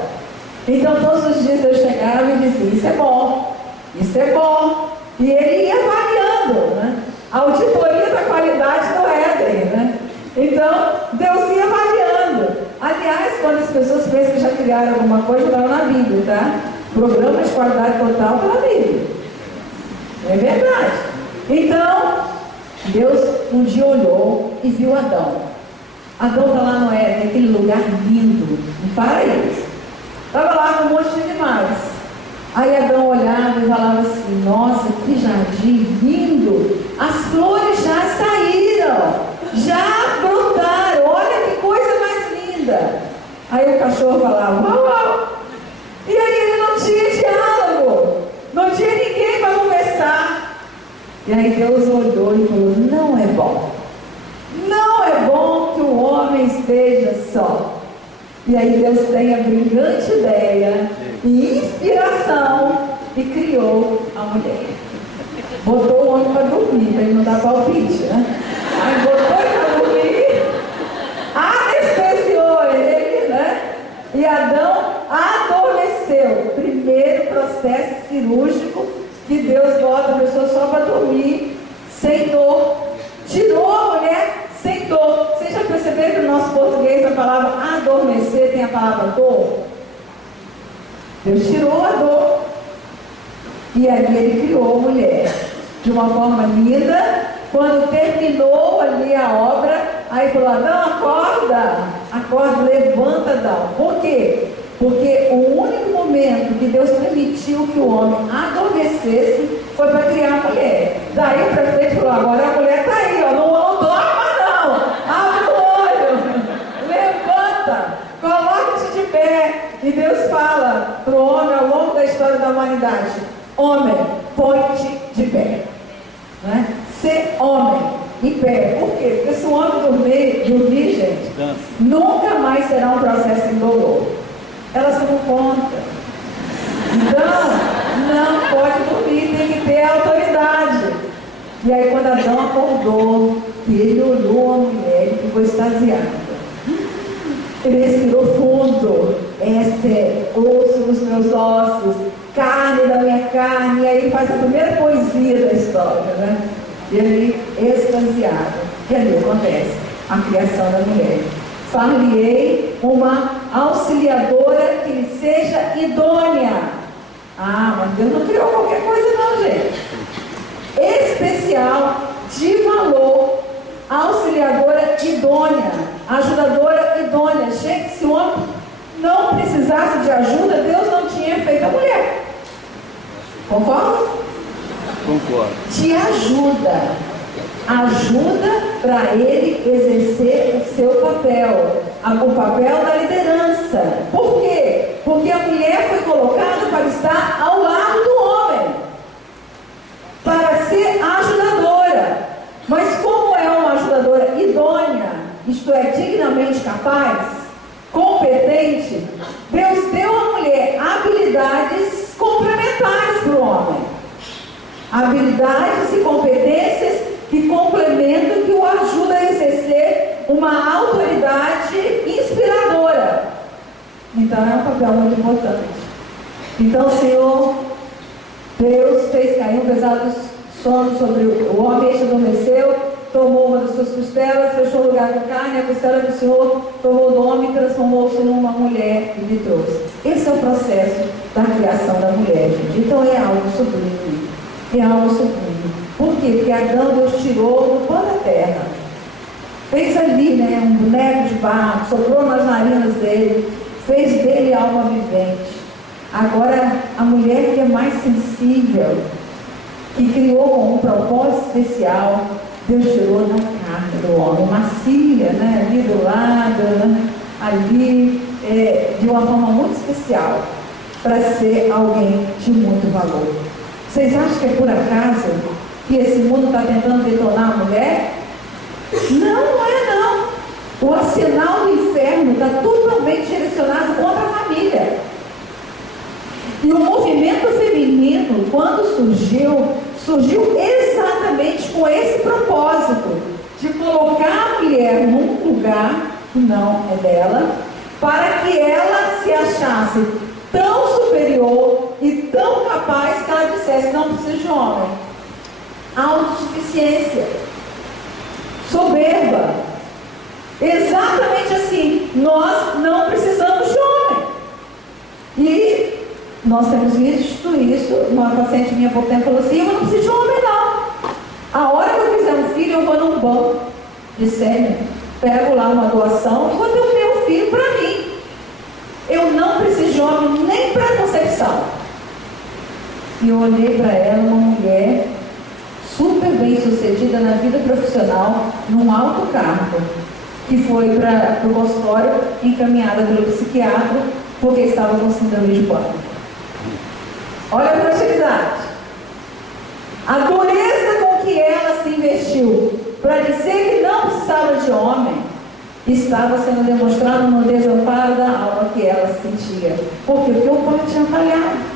Então todos os dias Deus chegava e dizia: isso é bom, isso é bom. E Ele ia avaliando, né? A auditoria da qualidade do Éden, né? Então Deus ia avaliando. Aliás, quando as pessoas pensam que já criaram alguma coisa, está na Bíblia, tá? Programa de qualidade total está na Bíblia. É verdade. Então Deus um dia olhou e viu Adão. Adão está lá no Éden, aquele lugar lindo, um paraíso. Estava lá com um monte de animais. Aí Adão olhava e falava assim: nossa, que jardim lindo! As flores já saíram, já brotaram, olha que coisa mais linda. Aí o cachorro falava: uau, uau! E aí ele não tinha diálogo, não tinha ninguém para conversar. E aí Deus olhou e falou: não é bom. Não é bom que o homem esteja só. E aí Deus tem a brilhante ideia e inspiração e criou a mulher. Botou o homem para dormir, para ele não dar palpite, né? Aí botou ele para dormir, anestesiou ele, né? E Adão adormeceu. Primeiro processo cirúrgico que Deus bota a pessoa só para dormir, sem dor. Tirou a mulher sem dor. Vocês já perceberam que no nosso português a palavra adormecer tem a palavra dor? Deus tirou a dor. E ali Ele criou a mulher de uma forma linda. Quando terminou ali a obra, aí falou: Adão, acorda, levanta, Adão. Por quê? Porque o único momento que Deus permitiu que o homem adormecesse foi para criar a mulher. Daí o prefeito falou: agora a mulher está aí, ó, não dorma não, abre o olho, levanta, coloque-se de pé. E Deus fala para o homem ao longo da história da humanidade: homem, põe-te de pé. Né? Ser homem em pé. Por quê? Porque se o homem dormir, gente, nunca mais será um processo indolor. Ela se não conta. Então, não pode dormir, tem que ter autoridade. E aí, quando Adão acordou, ele olhou a mulher e ficou extasiado. Ele respirou fundo. Essa é osso dos meus ossos, carne da minha carne. E aí ele faz a primeira poesia da história, né? E ali, extasiado. E ali acontece a criação da mulher. Far-lhe-ei uma auxiliadora que lhe seja idônea. Ah, mas Deus não criou qualquer coisa não, gente. Especial, de valor, auxiliadora idônea, ajudadora idônea. Gente, se o homem não precisasse de ajuda, Deus não tinha feito a mulher. Concorda? Concordo. Te ajuda para ele exercer o seu papel, o papel da liderança. Por quê? Porque a mulher foi colocada para estar ao lado do homem, para ser ajudadora. Mas como é uma ajudadora idônea, isto é, dignamente capaz, competente, Deus deu à mulher habilidades complementares para o homem. Habilidades e competências que complementam, que o ajudam a exercer uma autoridade inspiradora. Então é um papel muito importante. Então o Senhor, Deus fez cair um pesado sono sobre o homem, este adormeceu, tomou uma das suas costelas, fechou o lugar com carne, a costela do Senhor tomou o homem e transformou-se numa mulher e lhe trouxe. Esse é o processo da criação da mulher, gente. Então é algo sublime. É algo sublime. Por quê? Porque Adão Deus tirou do pó da terra. Fez ali, né, um boneco de barro, soprou nas narinas dele, fez dele alma vivente. Agora, a mulher que é mais sensível, que criou com um propósito especial, Deus tirou da carne do homem, macia, né, ali do lado, né, ali, de uma forma muito especial, para ser alguém de muito valor. Vocês acham que é por acaso que esse mundo está tentando detonar a mulher? Não, não é não. O arsenal do inferno está totalmente direcionado contra a família. E o movimento feminino, quando surgiu exatamente com esse propósito, de colocar a mulher num lugar que não é dela, para que ela se achasse tão superior e tão capaz que ela dissesse: não preciso de homem. Autossuficiência, soberba. Exatamente assim, nós não precisamos de homem. E nós temos visto isso. Uma paciente minha há pouco tempo falou assim: eu não preciso de homem não. A hora que eu fizer um filho, eu vou num banco de sêmen, pego lá uma doação e vou ter o meu filho para mim. Eu não preciso de homem nem para concepção. E eu olhei para ela, uma mulher super bem sucedida na vida profissional, num alto cargo, que foi para o consultório encaminhada pelo psiquiatra porque estava com síndrome de pânico. Olha a fragilidade, a dureza com que ela se investiu para dizer que não precisava de homem, estava sendo demonstrado no desamparo da alma que ela sentia. Por quê? Porque o pai tinha falhado.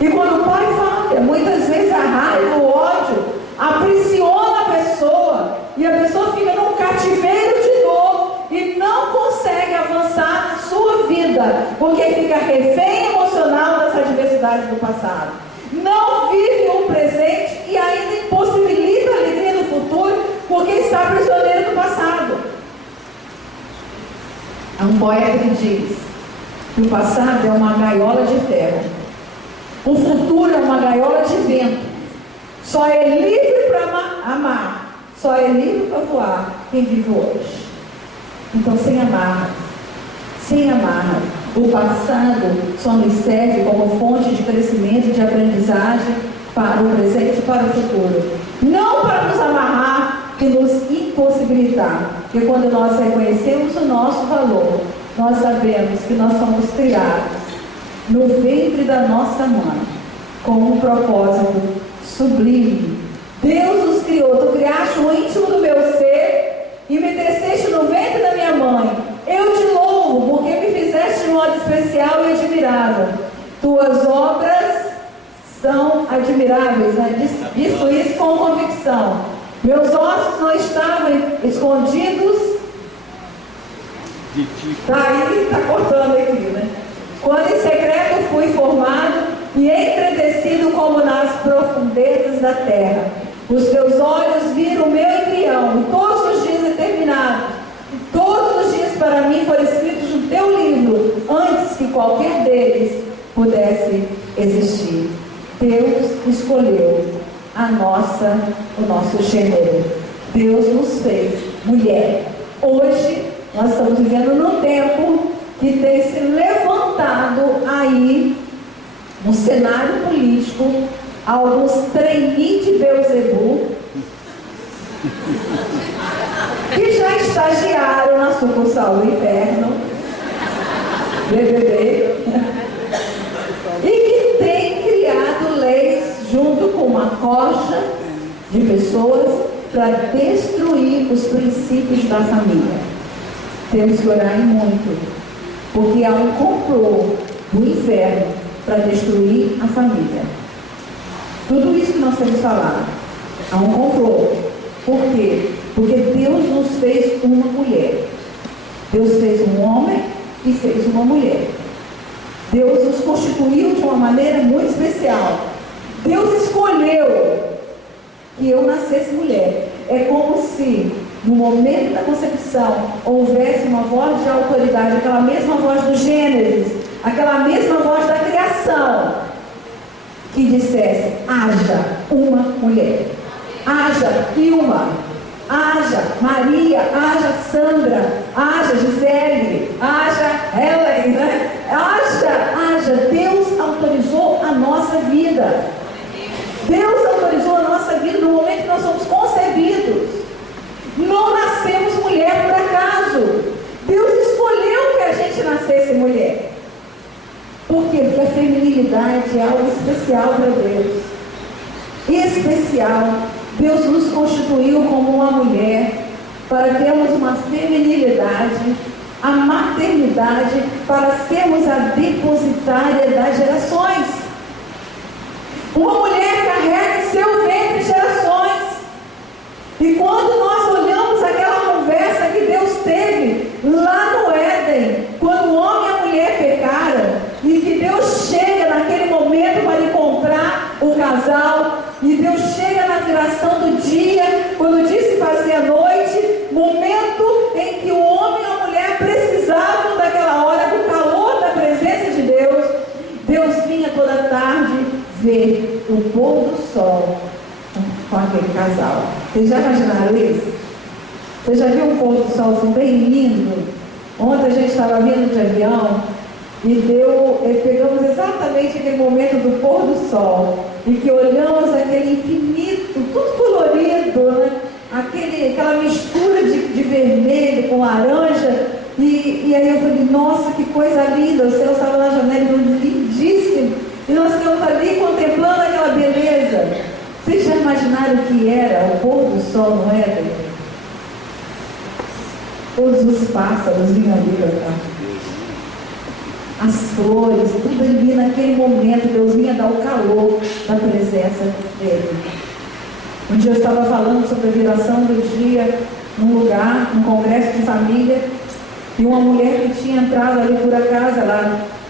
E quando o pai falha, muitas vezes a raiva, o ódio aprisiona a pessoa e a pessoa fica num cativeiro de dor e não consegue avançar na sua vida, porque fica refém emocional das adversidades do passado. Não só vive o presente e ainda impossibilita a alegria do futuro porque está prisioneiro do passado. Há um poeta que diz que o passado é uma gaiola de ferro, o futuro é uma gaiola de vento. Só é livre para amar, só é livre para voar quem vive hoje. Então, sem amarras, o passado só nos serve como fonte de crescimento e de aprendizagem para o presente e para o futuro. Não para nos amarrar e nos impossibilitar. Porque quando nós reconhecemos o nosso valor, nós sabemos que nós somos criados no ventre da nossa mãe com um propósito sublime. Deus nos criou, tu criaste o íntimo do meu ser e me teceste no ventre da minha mãe. Eu te louvo, porque me fizeste de modo especial e admirável. Tuas obras são admiráveis, né? Disso isso com convicção. Meus ossos não estavam escondidos. Está cortando aqui, né? Quando em secreto fui formado e entretecido como nas profundezas da terra. Os teus olhos viram o meu embrião, e todos os dias determinados, e todos os dias para mim foram escritos no teu livro, antes que qualquer deles pudesse existir. Deus escolheu o nosso gênero. Deus nos fez mulher. Hoje, nós estamos vivendo num tempo que tem se levantado aí, no cenário político, alguns trainees de Beelzebub, que já estagiaram na sucursal do inferno, BBB, e que tem criado leis junto com uma corja de pessoas para destruir os princípios da família. Temos que orar muito, porque há um complô do inferno para destruir a família. Tudo isso que nós temos falado, há um complô. Por quê? Porque Deus nos fez uma mulher. Deus fez um homem e fez uma mulher. Deus nos constituiu de uma maneira muito especial. Deus escolheu que eu nascesse mulher. É como se, no momento da concepção, houvesse uma voz de autoridade, aquela mesma voz do Gênesis, aquela mesma voz da criação, que dissesse: haja uma mulher, haja Ilma, haja Maria, haja Sandra, haja Gisele, haja Helen, né? Haja. Deus autorizou a nossa vida. Deus autorizou a nossa vida no momento que nós somos concebidos. Não nascemos mulher por acaso. Deus escolheu que a gente nascesse mulher. Por quê? Porque a feminilidade é algo especial para Deus. Especial. Deus nos constituiu como uma mulher para termos uma feminilidade, a maternidade, para sermos a depositária das gerações. Uma mulher carrega em seu ventre gerações. E quando nós olhamos aquela conversa que Deus teve lá no Éden, quando o homem e a mulher pecaram, e que Deus chega naquele momento para encontrar o casal, e Deus chega na viração do dia, quando disse fazer a noite, momento em que o homem e a mulher precisavam daquela hora, do calor da presença de Deus. Deus vinha toda tarde ver o pôr do sol com aquele casal. Vocês já imaginaram isso? Você já viu um pôr do sol assim, bem lindo? Ontem a gente estava vindo de avião e pegamos exatamente aquele momento do pôr do sol e que olhamos aquele infinito, tudo colorido, né? Aquela mistura de vermelho com laranja e aí eu falei: nossa, que coisa linda, o céu estava na janela, lindíssimo, e nós ficamos ali contemplando aquela beleza. Vocês já imaginaram o que era o pôr do sol no Éden? Todos os pássaros vinham ali para cá, as flores, tudo ali naquele momento. Deus vinha dar o calor da presença dele. Um dia eu estava falando sobre a viração do dia num lugar, num congresso de família, e uma mulher que tinha entrado ali por acaso,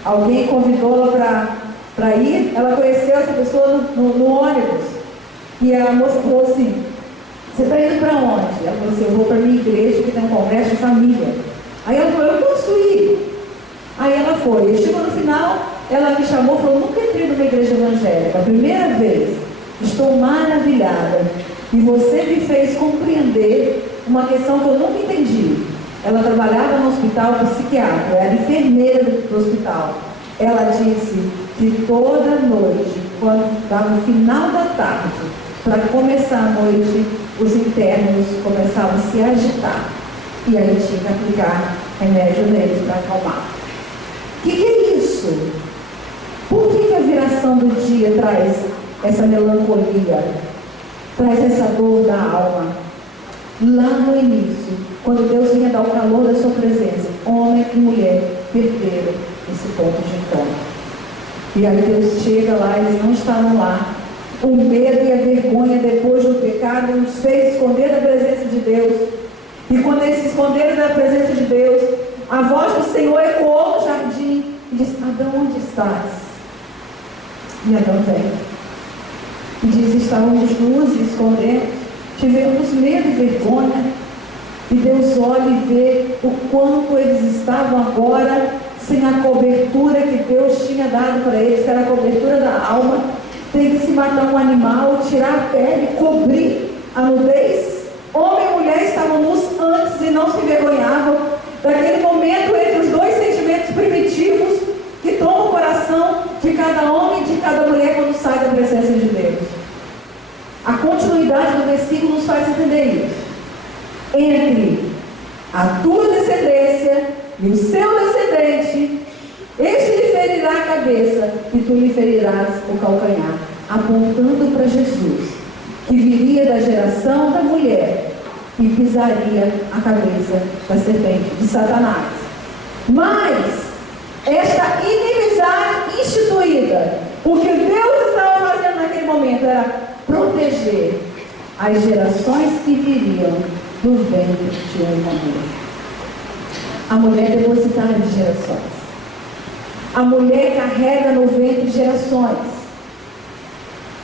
alguém convidou-la para ir, ela conheceu essa pessoa no ônibus. E a moça falou assim: você está indo para onde? Ela falou assim: eu vou para a minha igreja que tem um congresso de família. Aí ela falou: eu posso ir. Aí ela foi. E chegou no final, ela me chamou e falou: nunca entrei numa igreja evangélica, a primeira vez. Estou maravilhada. E você me fez compreender uma questão que eu nunca entendi. Ela trabalhava no hospital psiquiátrico, era enfermeira do hospital. Ela disse que toda noite, quando estava no final da tarde, para começar a noite, os internos começavam a se agitar. E aí tinha que aplicar remédio neles para acalmar. O que é isso? Por que a viração do dia traz essa melancolia? Traz essa dor da alma? Lá no início, quando Deus vinha dar o calor da sua presença, homem e mulher perderam esse ponto de encontro. E aí Deus chega lá, eles não estavam lá. O medo e a vergonha depois do pecado nos fez esconder da presença de Deus. E quando eles se esconderam da presença de Deus, a voz do Senhor ecoou no jardim e disse: Adão, onde estás? E Adão veio. E diz: estávamos nus e escondemos, tivemos medo e vergonha. E Deus olha e vê o quanto eles estavam agora sem a cobertura que Deus tinha dado para eles, que era a cobertura da alma. Tem que se matar um animal, tirar a pele, cobrir a nudez. Homem e mulher estavam nus antes e não se envergonhavam. Daquele momento, entre os dois sentimentos primitivos que tomam o coração de cada homem e de cada mulher quando sai da presença de Deus. A continuidade do versículo nos faz entender isso. Entre a tua descendência e o seu descendente, este lhe ferirá a cabeça e tu lhe ferirás o calcanhar, apontando para Jesus, que viria da geração da mulher e pisaria a cabeça da serpente, de Satanás. Mas esta inimizade instituída, o que Deus estava fazendo naquele momento era proteger as gerações que viriam do ventre de uma mulher. A mulher é depositária de gerações. A mulher carrega no ventre gerações.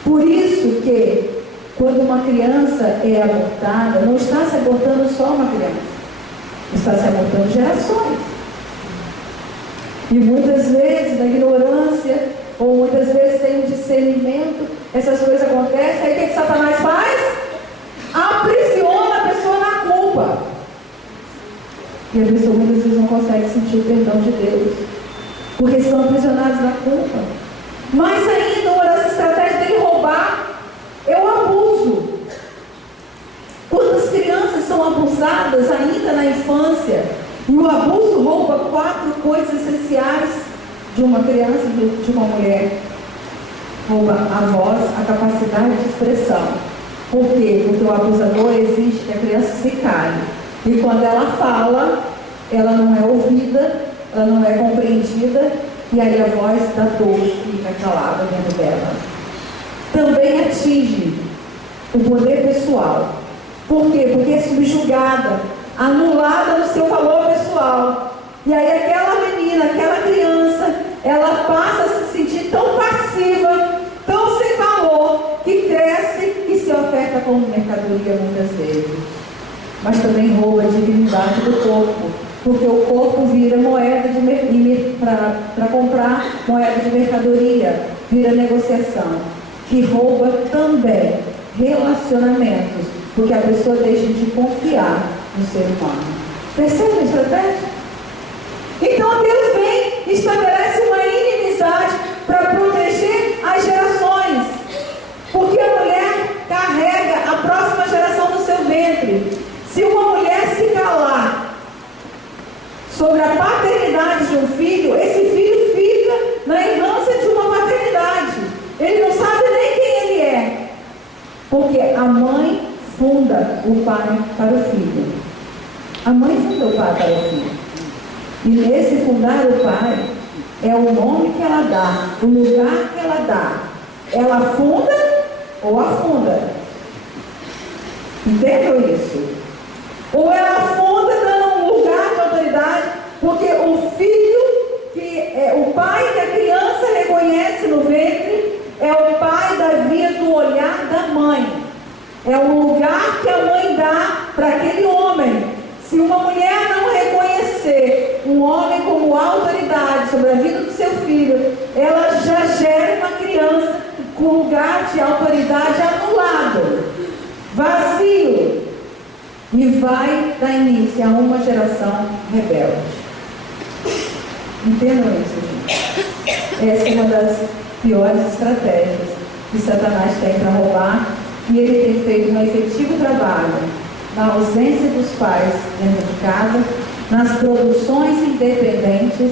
Por isso que quando uma criança é abortada, não está se abortando só uma criança, está se abortando gerações. E muitas vezes, na ignorância, ou muitas vezes sem o discernimento, essas coisas acontecem. Aí o que Satanás faz? Aprisiona a pessoa na culpa. E a pessoa muitas vezes não consegue sentir o perdão de Deus, porque estão aprisionados na culpa. Mas ainda, uma das estratégias dele roubar é o abuso. Quantas crianças são abusadas ainda na infância? E o abuso rouba 4 coisas essenciais de uma criança e de uma mulher. Rouba a voz, a capacidade de expressão. Por quê? Porque o abusador exige que a criança se cale. E quando ela fala, ela não é ouvida, ela não é compreendida, e aí a voz da dor fica calada dentro dela. Também atinge o poder pessoal. Por quê? Porque é subjugada, anulada no seu valor pessoal. E aí aquela menina, aquela criança, ela passa a se sentir tão passiva, tão sem valor, que cresce e se oferta como mercadoria muitas vezes. Mas também rouba a dignidade do corpo, porque o corpo vira moeda para comprar moeda de mercadoria, vira negociação, que rouba também relacionamentos, porque a pessoa deixa de confiar no ser humano. Percebe a estratégia? Então Deus vem e estabelece uma inimizade para proteger as gerações, porque a mulher carrega a próxima geração no seu ventre. Se uma mulher se calar sobre a paternidade de um filho, esse filho fica na herança de uma paternidade. Ele não sabe nem quem ele é, porque a mãe funda o pai para o filho. A mãe funda o pai para o filho. E nesse fundar o pai, é o nome que ela dá, o lugar que ela dá. Ela funda ou afunda. Entendam isso? Ou ela funda dando um lugar de autoridade, porque o filho, o pai que a criança reconhece no ventre, um homem como autoridade sobre a vida do seu filho, ela já gera uma criança com lugar de autoridade anulado, vazio, e vai dar início a uma geração rebelde. Entendam isso, gente. Essa é uma das piores estratégias que Satanás tem para roubar, e ele tem feito um efetivo trabalho na ausência dos pais dentro de casa, nas produções independentes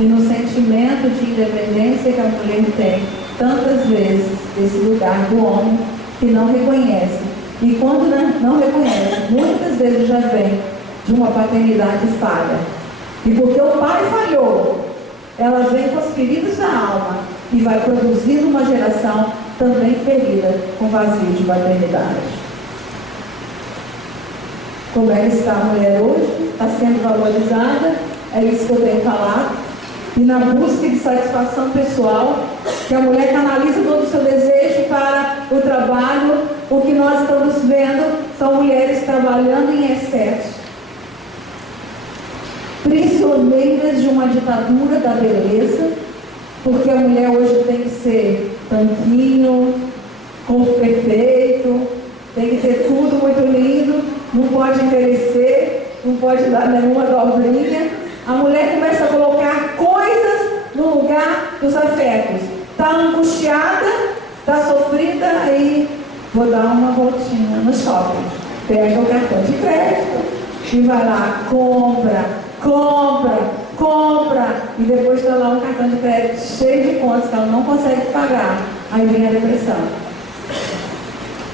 e no sentimento de independência que a mulher tem tantas vezes desse lugar do homem que não reconhece. E quando não reconhece, muitas vezes já vem de uma paternidade falha. E porque o pai falhou, ela vem com as feridas da alma e vai produzindo uma geração também ferida com vazio de paternidade. Como é que está a mulher hoje? Está sendo valorizada? É isso que eu tenho falado. E na busca de satisfação pessoal, que a mulher canaliza todo o seu desejo para o trabalho, o que nós estamos vendo são mulheres trabalhando em excesso, prisioneiras de uma ditadura da beleza, porque a mulher hoje tem que ser tanquinho, corpo perfeito, tem que ter tudo muito lindo, não pode envelhecer, não pode dar nenhuma dobrinha. A mulher começa a colocar coisas no lugar dos afetos. Está angustiada, está sofrida, aí vou dar uma voltinha no shopping. Pega o cartão de crédito e vai lá, compra, e depois está lá um cartão de crédito cheio de contas que ela não consegue pagar. Aí vem a depressão.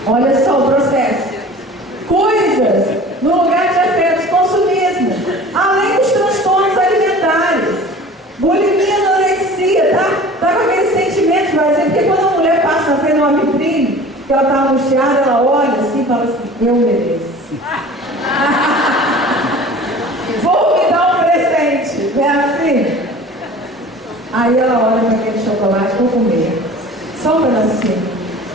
Olha só o processo. Coisas no lugar de afetos, consumismo, além dos transtornos alimentares, bulimia, anorexia, tá com aquele sentimento, vai dizer, porque quando a mulher passa na frente de uma vitrine, que ela está angustiada, ela olha assim e fala assim, eu mereço. Vou me dar um presente, não é assim? Aí ela olha para aquele chocolate, vou comer, só um pedacinho,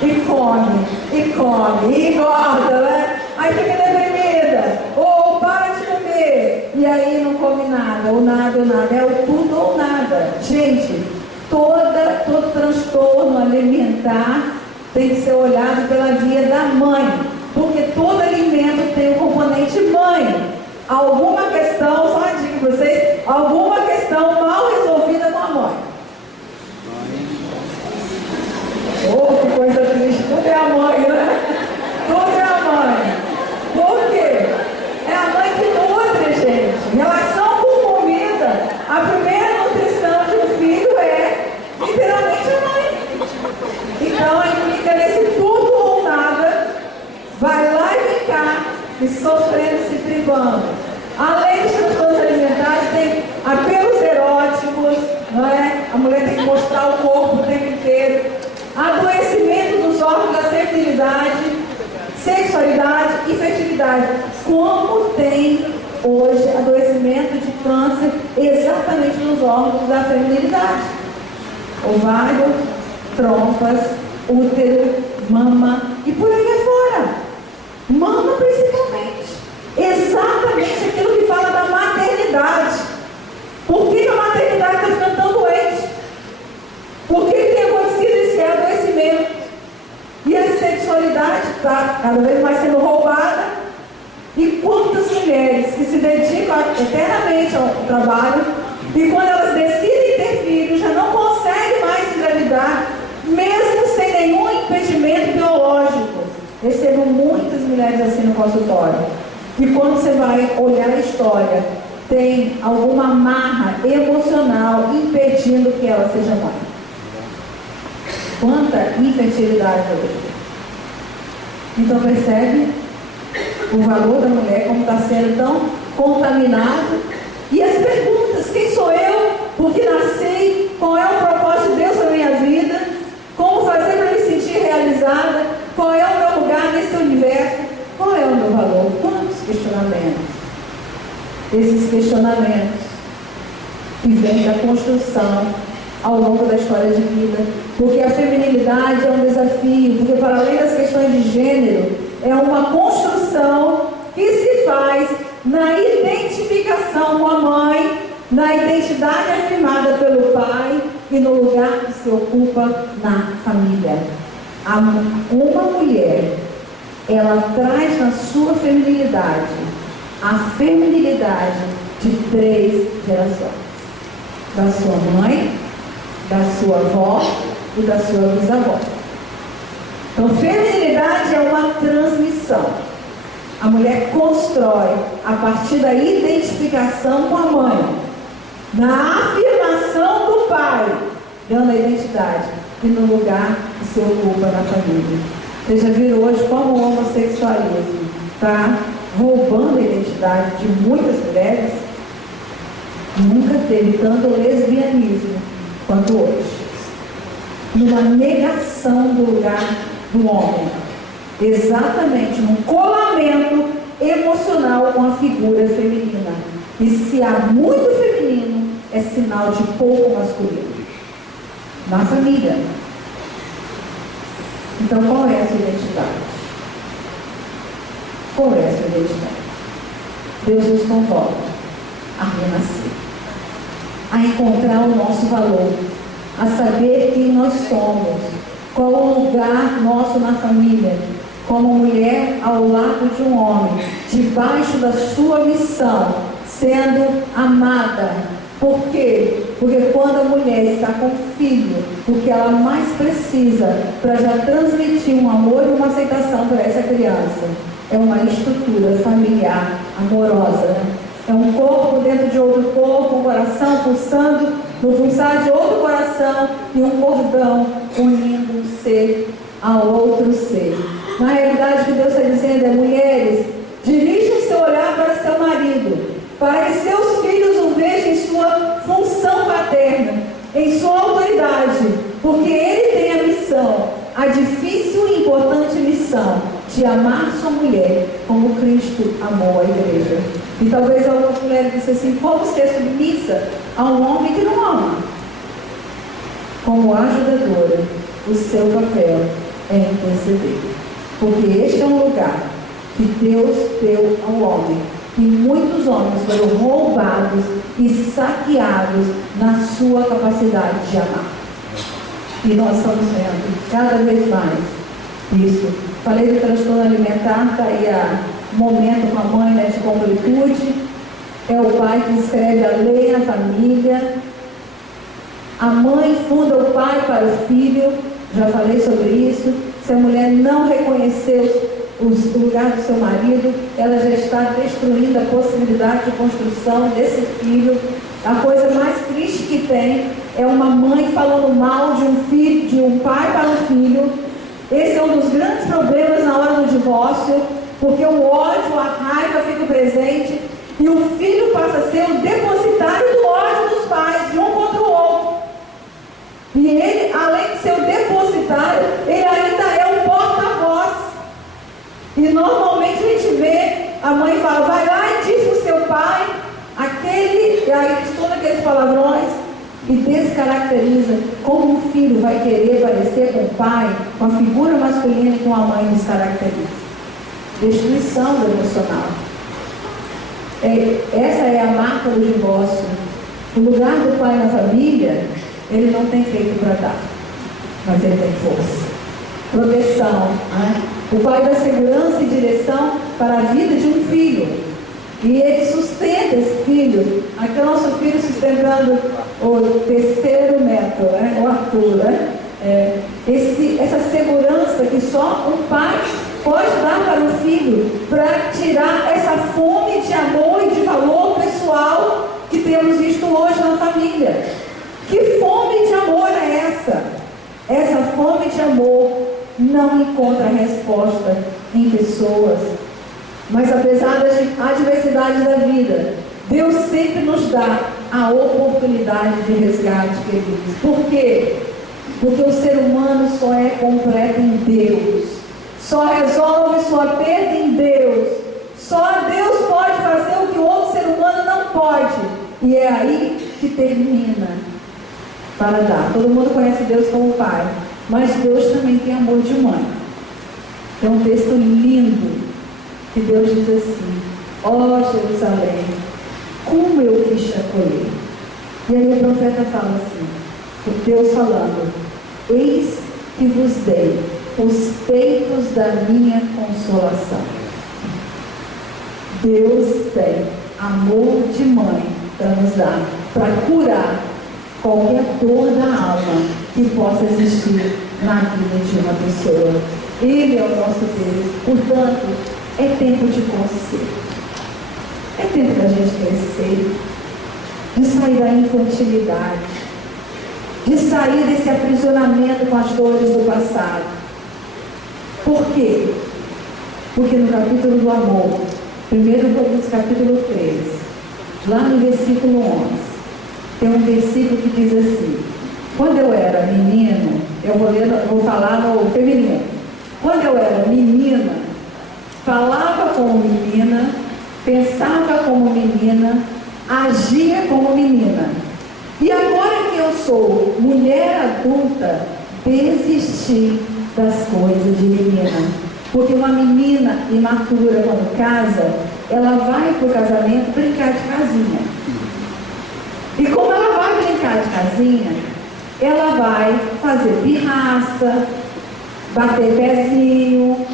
e come, e engorda, né? Aí fica deprimida, ou para de comer, e aí não come nada, ou nada, é o tudo ou nada. Gente, todo transtorno alimentar tem que ser olhado pela via da mãe, porque todo alimento tem um componente mãe. Alguma questão, só uma dica para vocês, alguma questão mal resolvida com a mãe. Oh, que coisa triste, tudo é a mãe, né? Tudo é a mãe. Por quê? É a mãe que nutre, gente. Em relação com comida, a primeira nutrição de um filho é literalmente a mãe. Então, aí fica nesse tudo ou nada, vai lá e ficar e sofrendo, se privando. Além dos transtornos alimentares, tem apelos eróticos, não é? A mulher tem que mostrar o corpo o tempo inteiro. Adoecimento dos órgãos da fertilidade, sexualidade e fertilidade. Como tem hoje adoecimento de câncer exatamente nos órgãos da feminilidade? Ovário, trompas, útero, mama e por aí afora. Mama principalmente. Exatamente aquilo que fala da maternidade. Por que a maternidade está ficando tão doente? Por que tem acontecido esse adoecimento? E a sexualidade está cada vez mais sendo roubada. E quantas mulheres que se dedicam eternamente ao trabalho e quando elas decidem ter filhos já não conseguem mais engravidar, mesmo sem nenhum impedimento biológico. Recebo muitas mulheres assim no consultório. E quando você vai olhar a história, tem alguma amarra emocional impedindo que ela seja mãe. Quanta infertilidade hoje. Então percebe o valor da mulher, como está sendo tão contaminado. E as perguntas, quem sou eu? Por que nasci? Qual é o propósito de Deus na minha vida? Como fazer para me sentir realizada? Qual é o meu lugar nesse universo? Qual é o meu valor? Quantos questionamentos? Esses questionamentos que vêm da construção ao longo da história de vida, porque a feminilidade é um desafio, porque para além das questões de gênero, é uma construção que se faz na identificação com a mãe, na identidade afirmada pelo pai e no lugar que se ocupa na família. Uma mulher, ela traz na sua feminilidade a feminilidade de 3 gerações: da sua mãe, da sua avó e da sua bisavó. Então, feminilidade é uma transmissão. A mulher constrói a partir da identificação com a mãe, na afirmação do pai, dando a identidade, e no lugar que se ocupa na família. Vocês já viram hoje como o homossexualismo está roubando a identidade de muitas mulheres? Nunca teve tanto lesbianismo quanto hoje. Numa negação do lugar do homem. Exatamente, num colamento emocional com a figura feminina. E se há muito feminino, é sinal de pouco masculino. Na família. Então, qual é a sua identidade? Qual é a sua identidade? Deus nos convoca a renascer, a encontrar o nosso valor, a saber quem nós somos, qual o lugar nosso na família, como mulher ao lado de um homem, debaixo da sua missão, sendo amada. Por quê? Porque quando a mulher está com filho, o que ela mais precisa para já transmitir um amor e uma aceitação para essa criança é uma estrutura familiar amorosa, né? É um corpo dentro de outro corpo, um coração pulsando no pulsar de outro coração e um cordão unindo um ser a outro ser. Na realidade, o que Deus está dizendo é: mulheres, dirija o seu olhar para seu marido, para que seus filhos o vejam em sua função paterna, em sua autoridade, porque ele tem a missão, a difícil e importante missão de amar sua mulher como Cristo amou a igreja. E talvez algumas mulheres dissem assim: como ser submissa a um homem que não ama? Como ajudadora, o seu papel é interceder, porque este é um lugar que Deus deu ao homem. E muitos homens foram roubados e saqueados na sua capacidade de amar. E nós estamos vendo cada vez mais isso. Falei do transtorno alimentar, está aí o momento com a mãe, né, de completude. É o pai que escreve a lei na família. A mãe funda o pai para o filho. Já falei sobre isso. Se a mulher não reconhecer o lugar do seu marido, ela já está destruindo a possibilidade de construção desse filho. A coisa mais triste que tem é uma mãe falando mal de um filho, de um pai para um filho. Esse é um dos grandes problemas na hora do divórcio, porque o ódio, a raiva fica presente e o filho passa a ser o depositário do ódio dos pais, de um contra o outro. E ele, além de ser o depositário, ele ainda é o porta-voz. E normalmente a gente vê, a mãe fala: vai lá e diz para o seu pai e aí diz todos aqueles palavrões e descaracteriza. Como um filho vai querer parecer com o pai, com a figura masculina, e com a mãe descaracteriza? Destruição do emocional. Essa é a marca do divórcio. O lugar do pai na família, ele não tem feito para dar, mas ele tem força, proteção, né? O pai dá segurança e direção para a vida de um filho. E ele sustenta esse filho. Aqui é o nosso filho sustentando o terceiro neto, né? O Arthur, né? Essa segurança que só um pai pode dar para o filho, para tirar essa fome de amor e de valor pessoal que temos visto hoje na família. Que fome de amor é essa? Essa fome de amor não encontra resposta em pessoas. Mas apesar das adversidades da vida, Deus sempre nos dá a oportunidade de resgate, queridos. Por quê? Porque o ser humano só é completo em Deus. Só resolve sua perda em Deus. Só Deus pode fazer o que o outro ser humano não pode. E é aí que termina para dar. Todo mundo conhece Deus como Pai, mas Deus também tem amor de mãe. Tem um texto lindo que Deus diz assim: ó Jerusalém, como eu quis te acolher. E aí o profeta fala assim, Deus falando, eis que vos dei os peitos da minha consolação. Deus tem amor de mãe para nos dar, para curar qualquer dor da alma que possa existir na vida de uma pessoa. Ele é o nosso Deus. Portanto, é tempo de conselho. É tempo da gente crescer, de sair da infantilidade, de sair desse aprisionamento com as dores do passado. Por quê? Porque no capítulo do amor, 1 Coríntios capítulo 13, lá no versículo 11, tem um versículo que diz assim, quando eu era menino, vou falar no feminino, quando eu era menina, falava como menina, pensava como menina, agia como menina. E agora que eu sou mulher adulta, desisti das coisas de menina. Porque uma menina imatura, quando casa, ela vai para o casamento brincar de casinha. E como ela vai brincar de casinha, ela vai fazer pirraça, bater pezinho,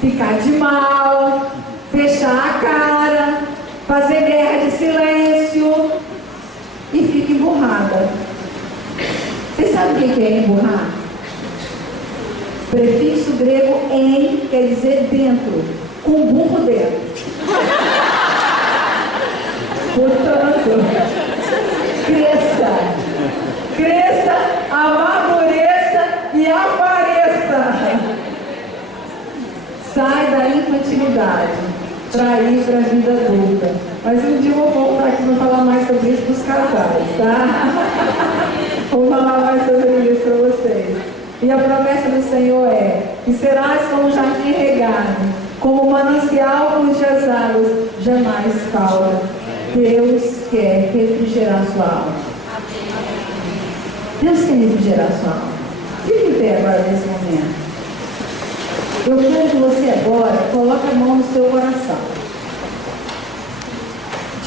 ficar de mal, fechar a cara, fazer guerra de silêncio e fica emburrada. Vocês sabem o que é emburrar? Prefixo grego em quer dizer dentro, com burro dentro. Portanto, cresça, amadureça e apareça. Sai da infantilidade para ir para a vida adulta. Mas um dia eu vou voltar aqui para falar mais sobre isso para os casais, tá? Vou falar mais sobre isso para vocês. E a promessa do Senhor é que serás como um jardim regado, como um manancial cujas águas jamais faltam. Deus quer refrigerar sua alma. Deus quer refrigerar sua alma. Fique em pé agora nesse momento. Eu quero que você agora coloque a mão no seu coração.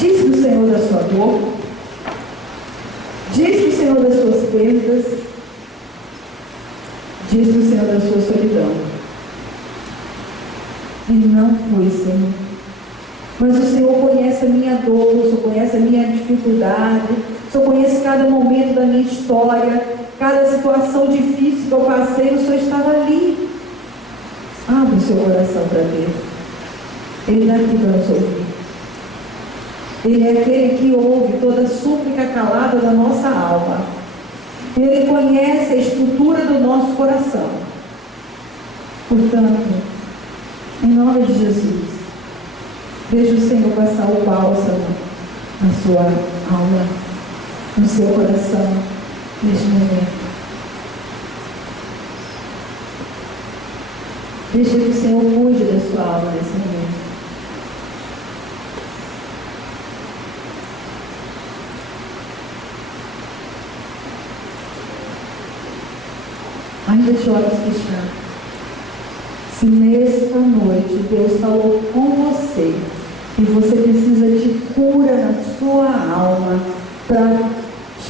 Diz o Senhor da sua dor. Diz o Senhor das suas perdas. Diz o Senhor da sua solidão. E não foi, Senhor. Mas o Senhor conhece a minha dor, o Senhor conhece a minha dificuldade, o Senhor conhece cada momento da minha história, cada situação difícil que eu passei, o Senhor estava ali. Abre o seu coração para Deus. Ele está aqui para nos ouvir. Ele é aquele que ouve toda súplica calada da nossa alma. Ele conhece a estrutura do nosso coração. Portanto, em nome de Jesus, veja o Senhor passar o bálsamo na sua alma, no seu coração, neste momento. Deixa que o Senhor cuide da sua alma nesse momento. Ainda de olhos fechados. Se nesta noite Deus falou com você e você precisa de cura na sua alma para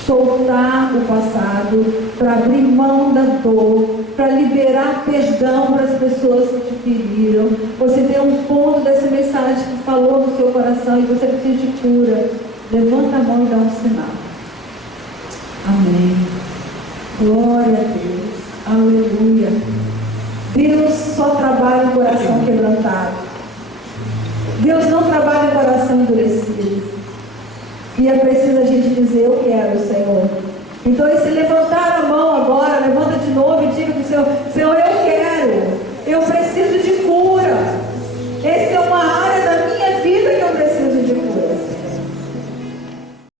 soltar o passado, para abrir mão da dor, para liberar perdão para as pessoas que te feriram. Você tem um ponto dessa mensagem que falou no seu coração e você precisa de cura. Levanta a mão e dá um sinal. Amém. Glória a Deus. Aleluia. Deus só trabalha em coração quebrantado. Deus não trabalha em coração endurecido. E é preciso a gente dizer, eu quero, Senhor. Então, esse levantar a mão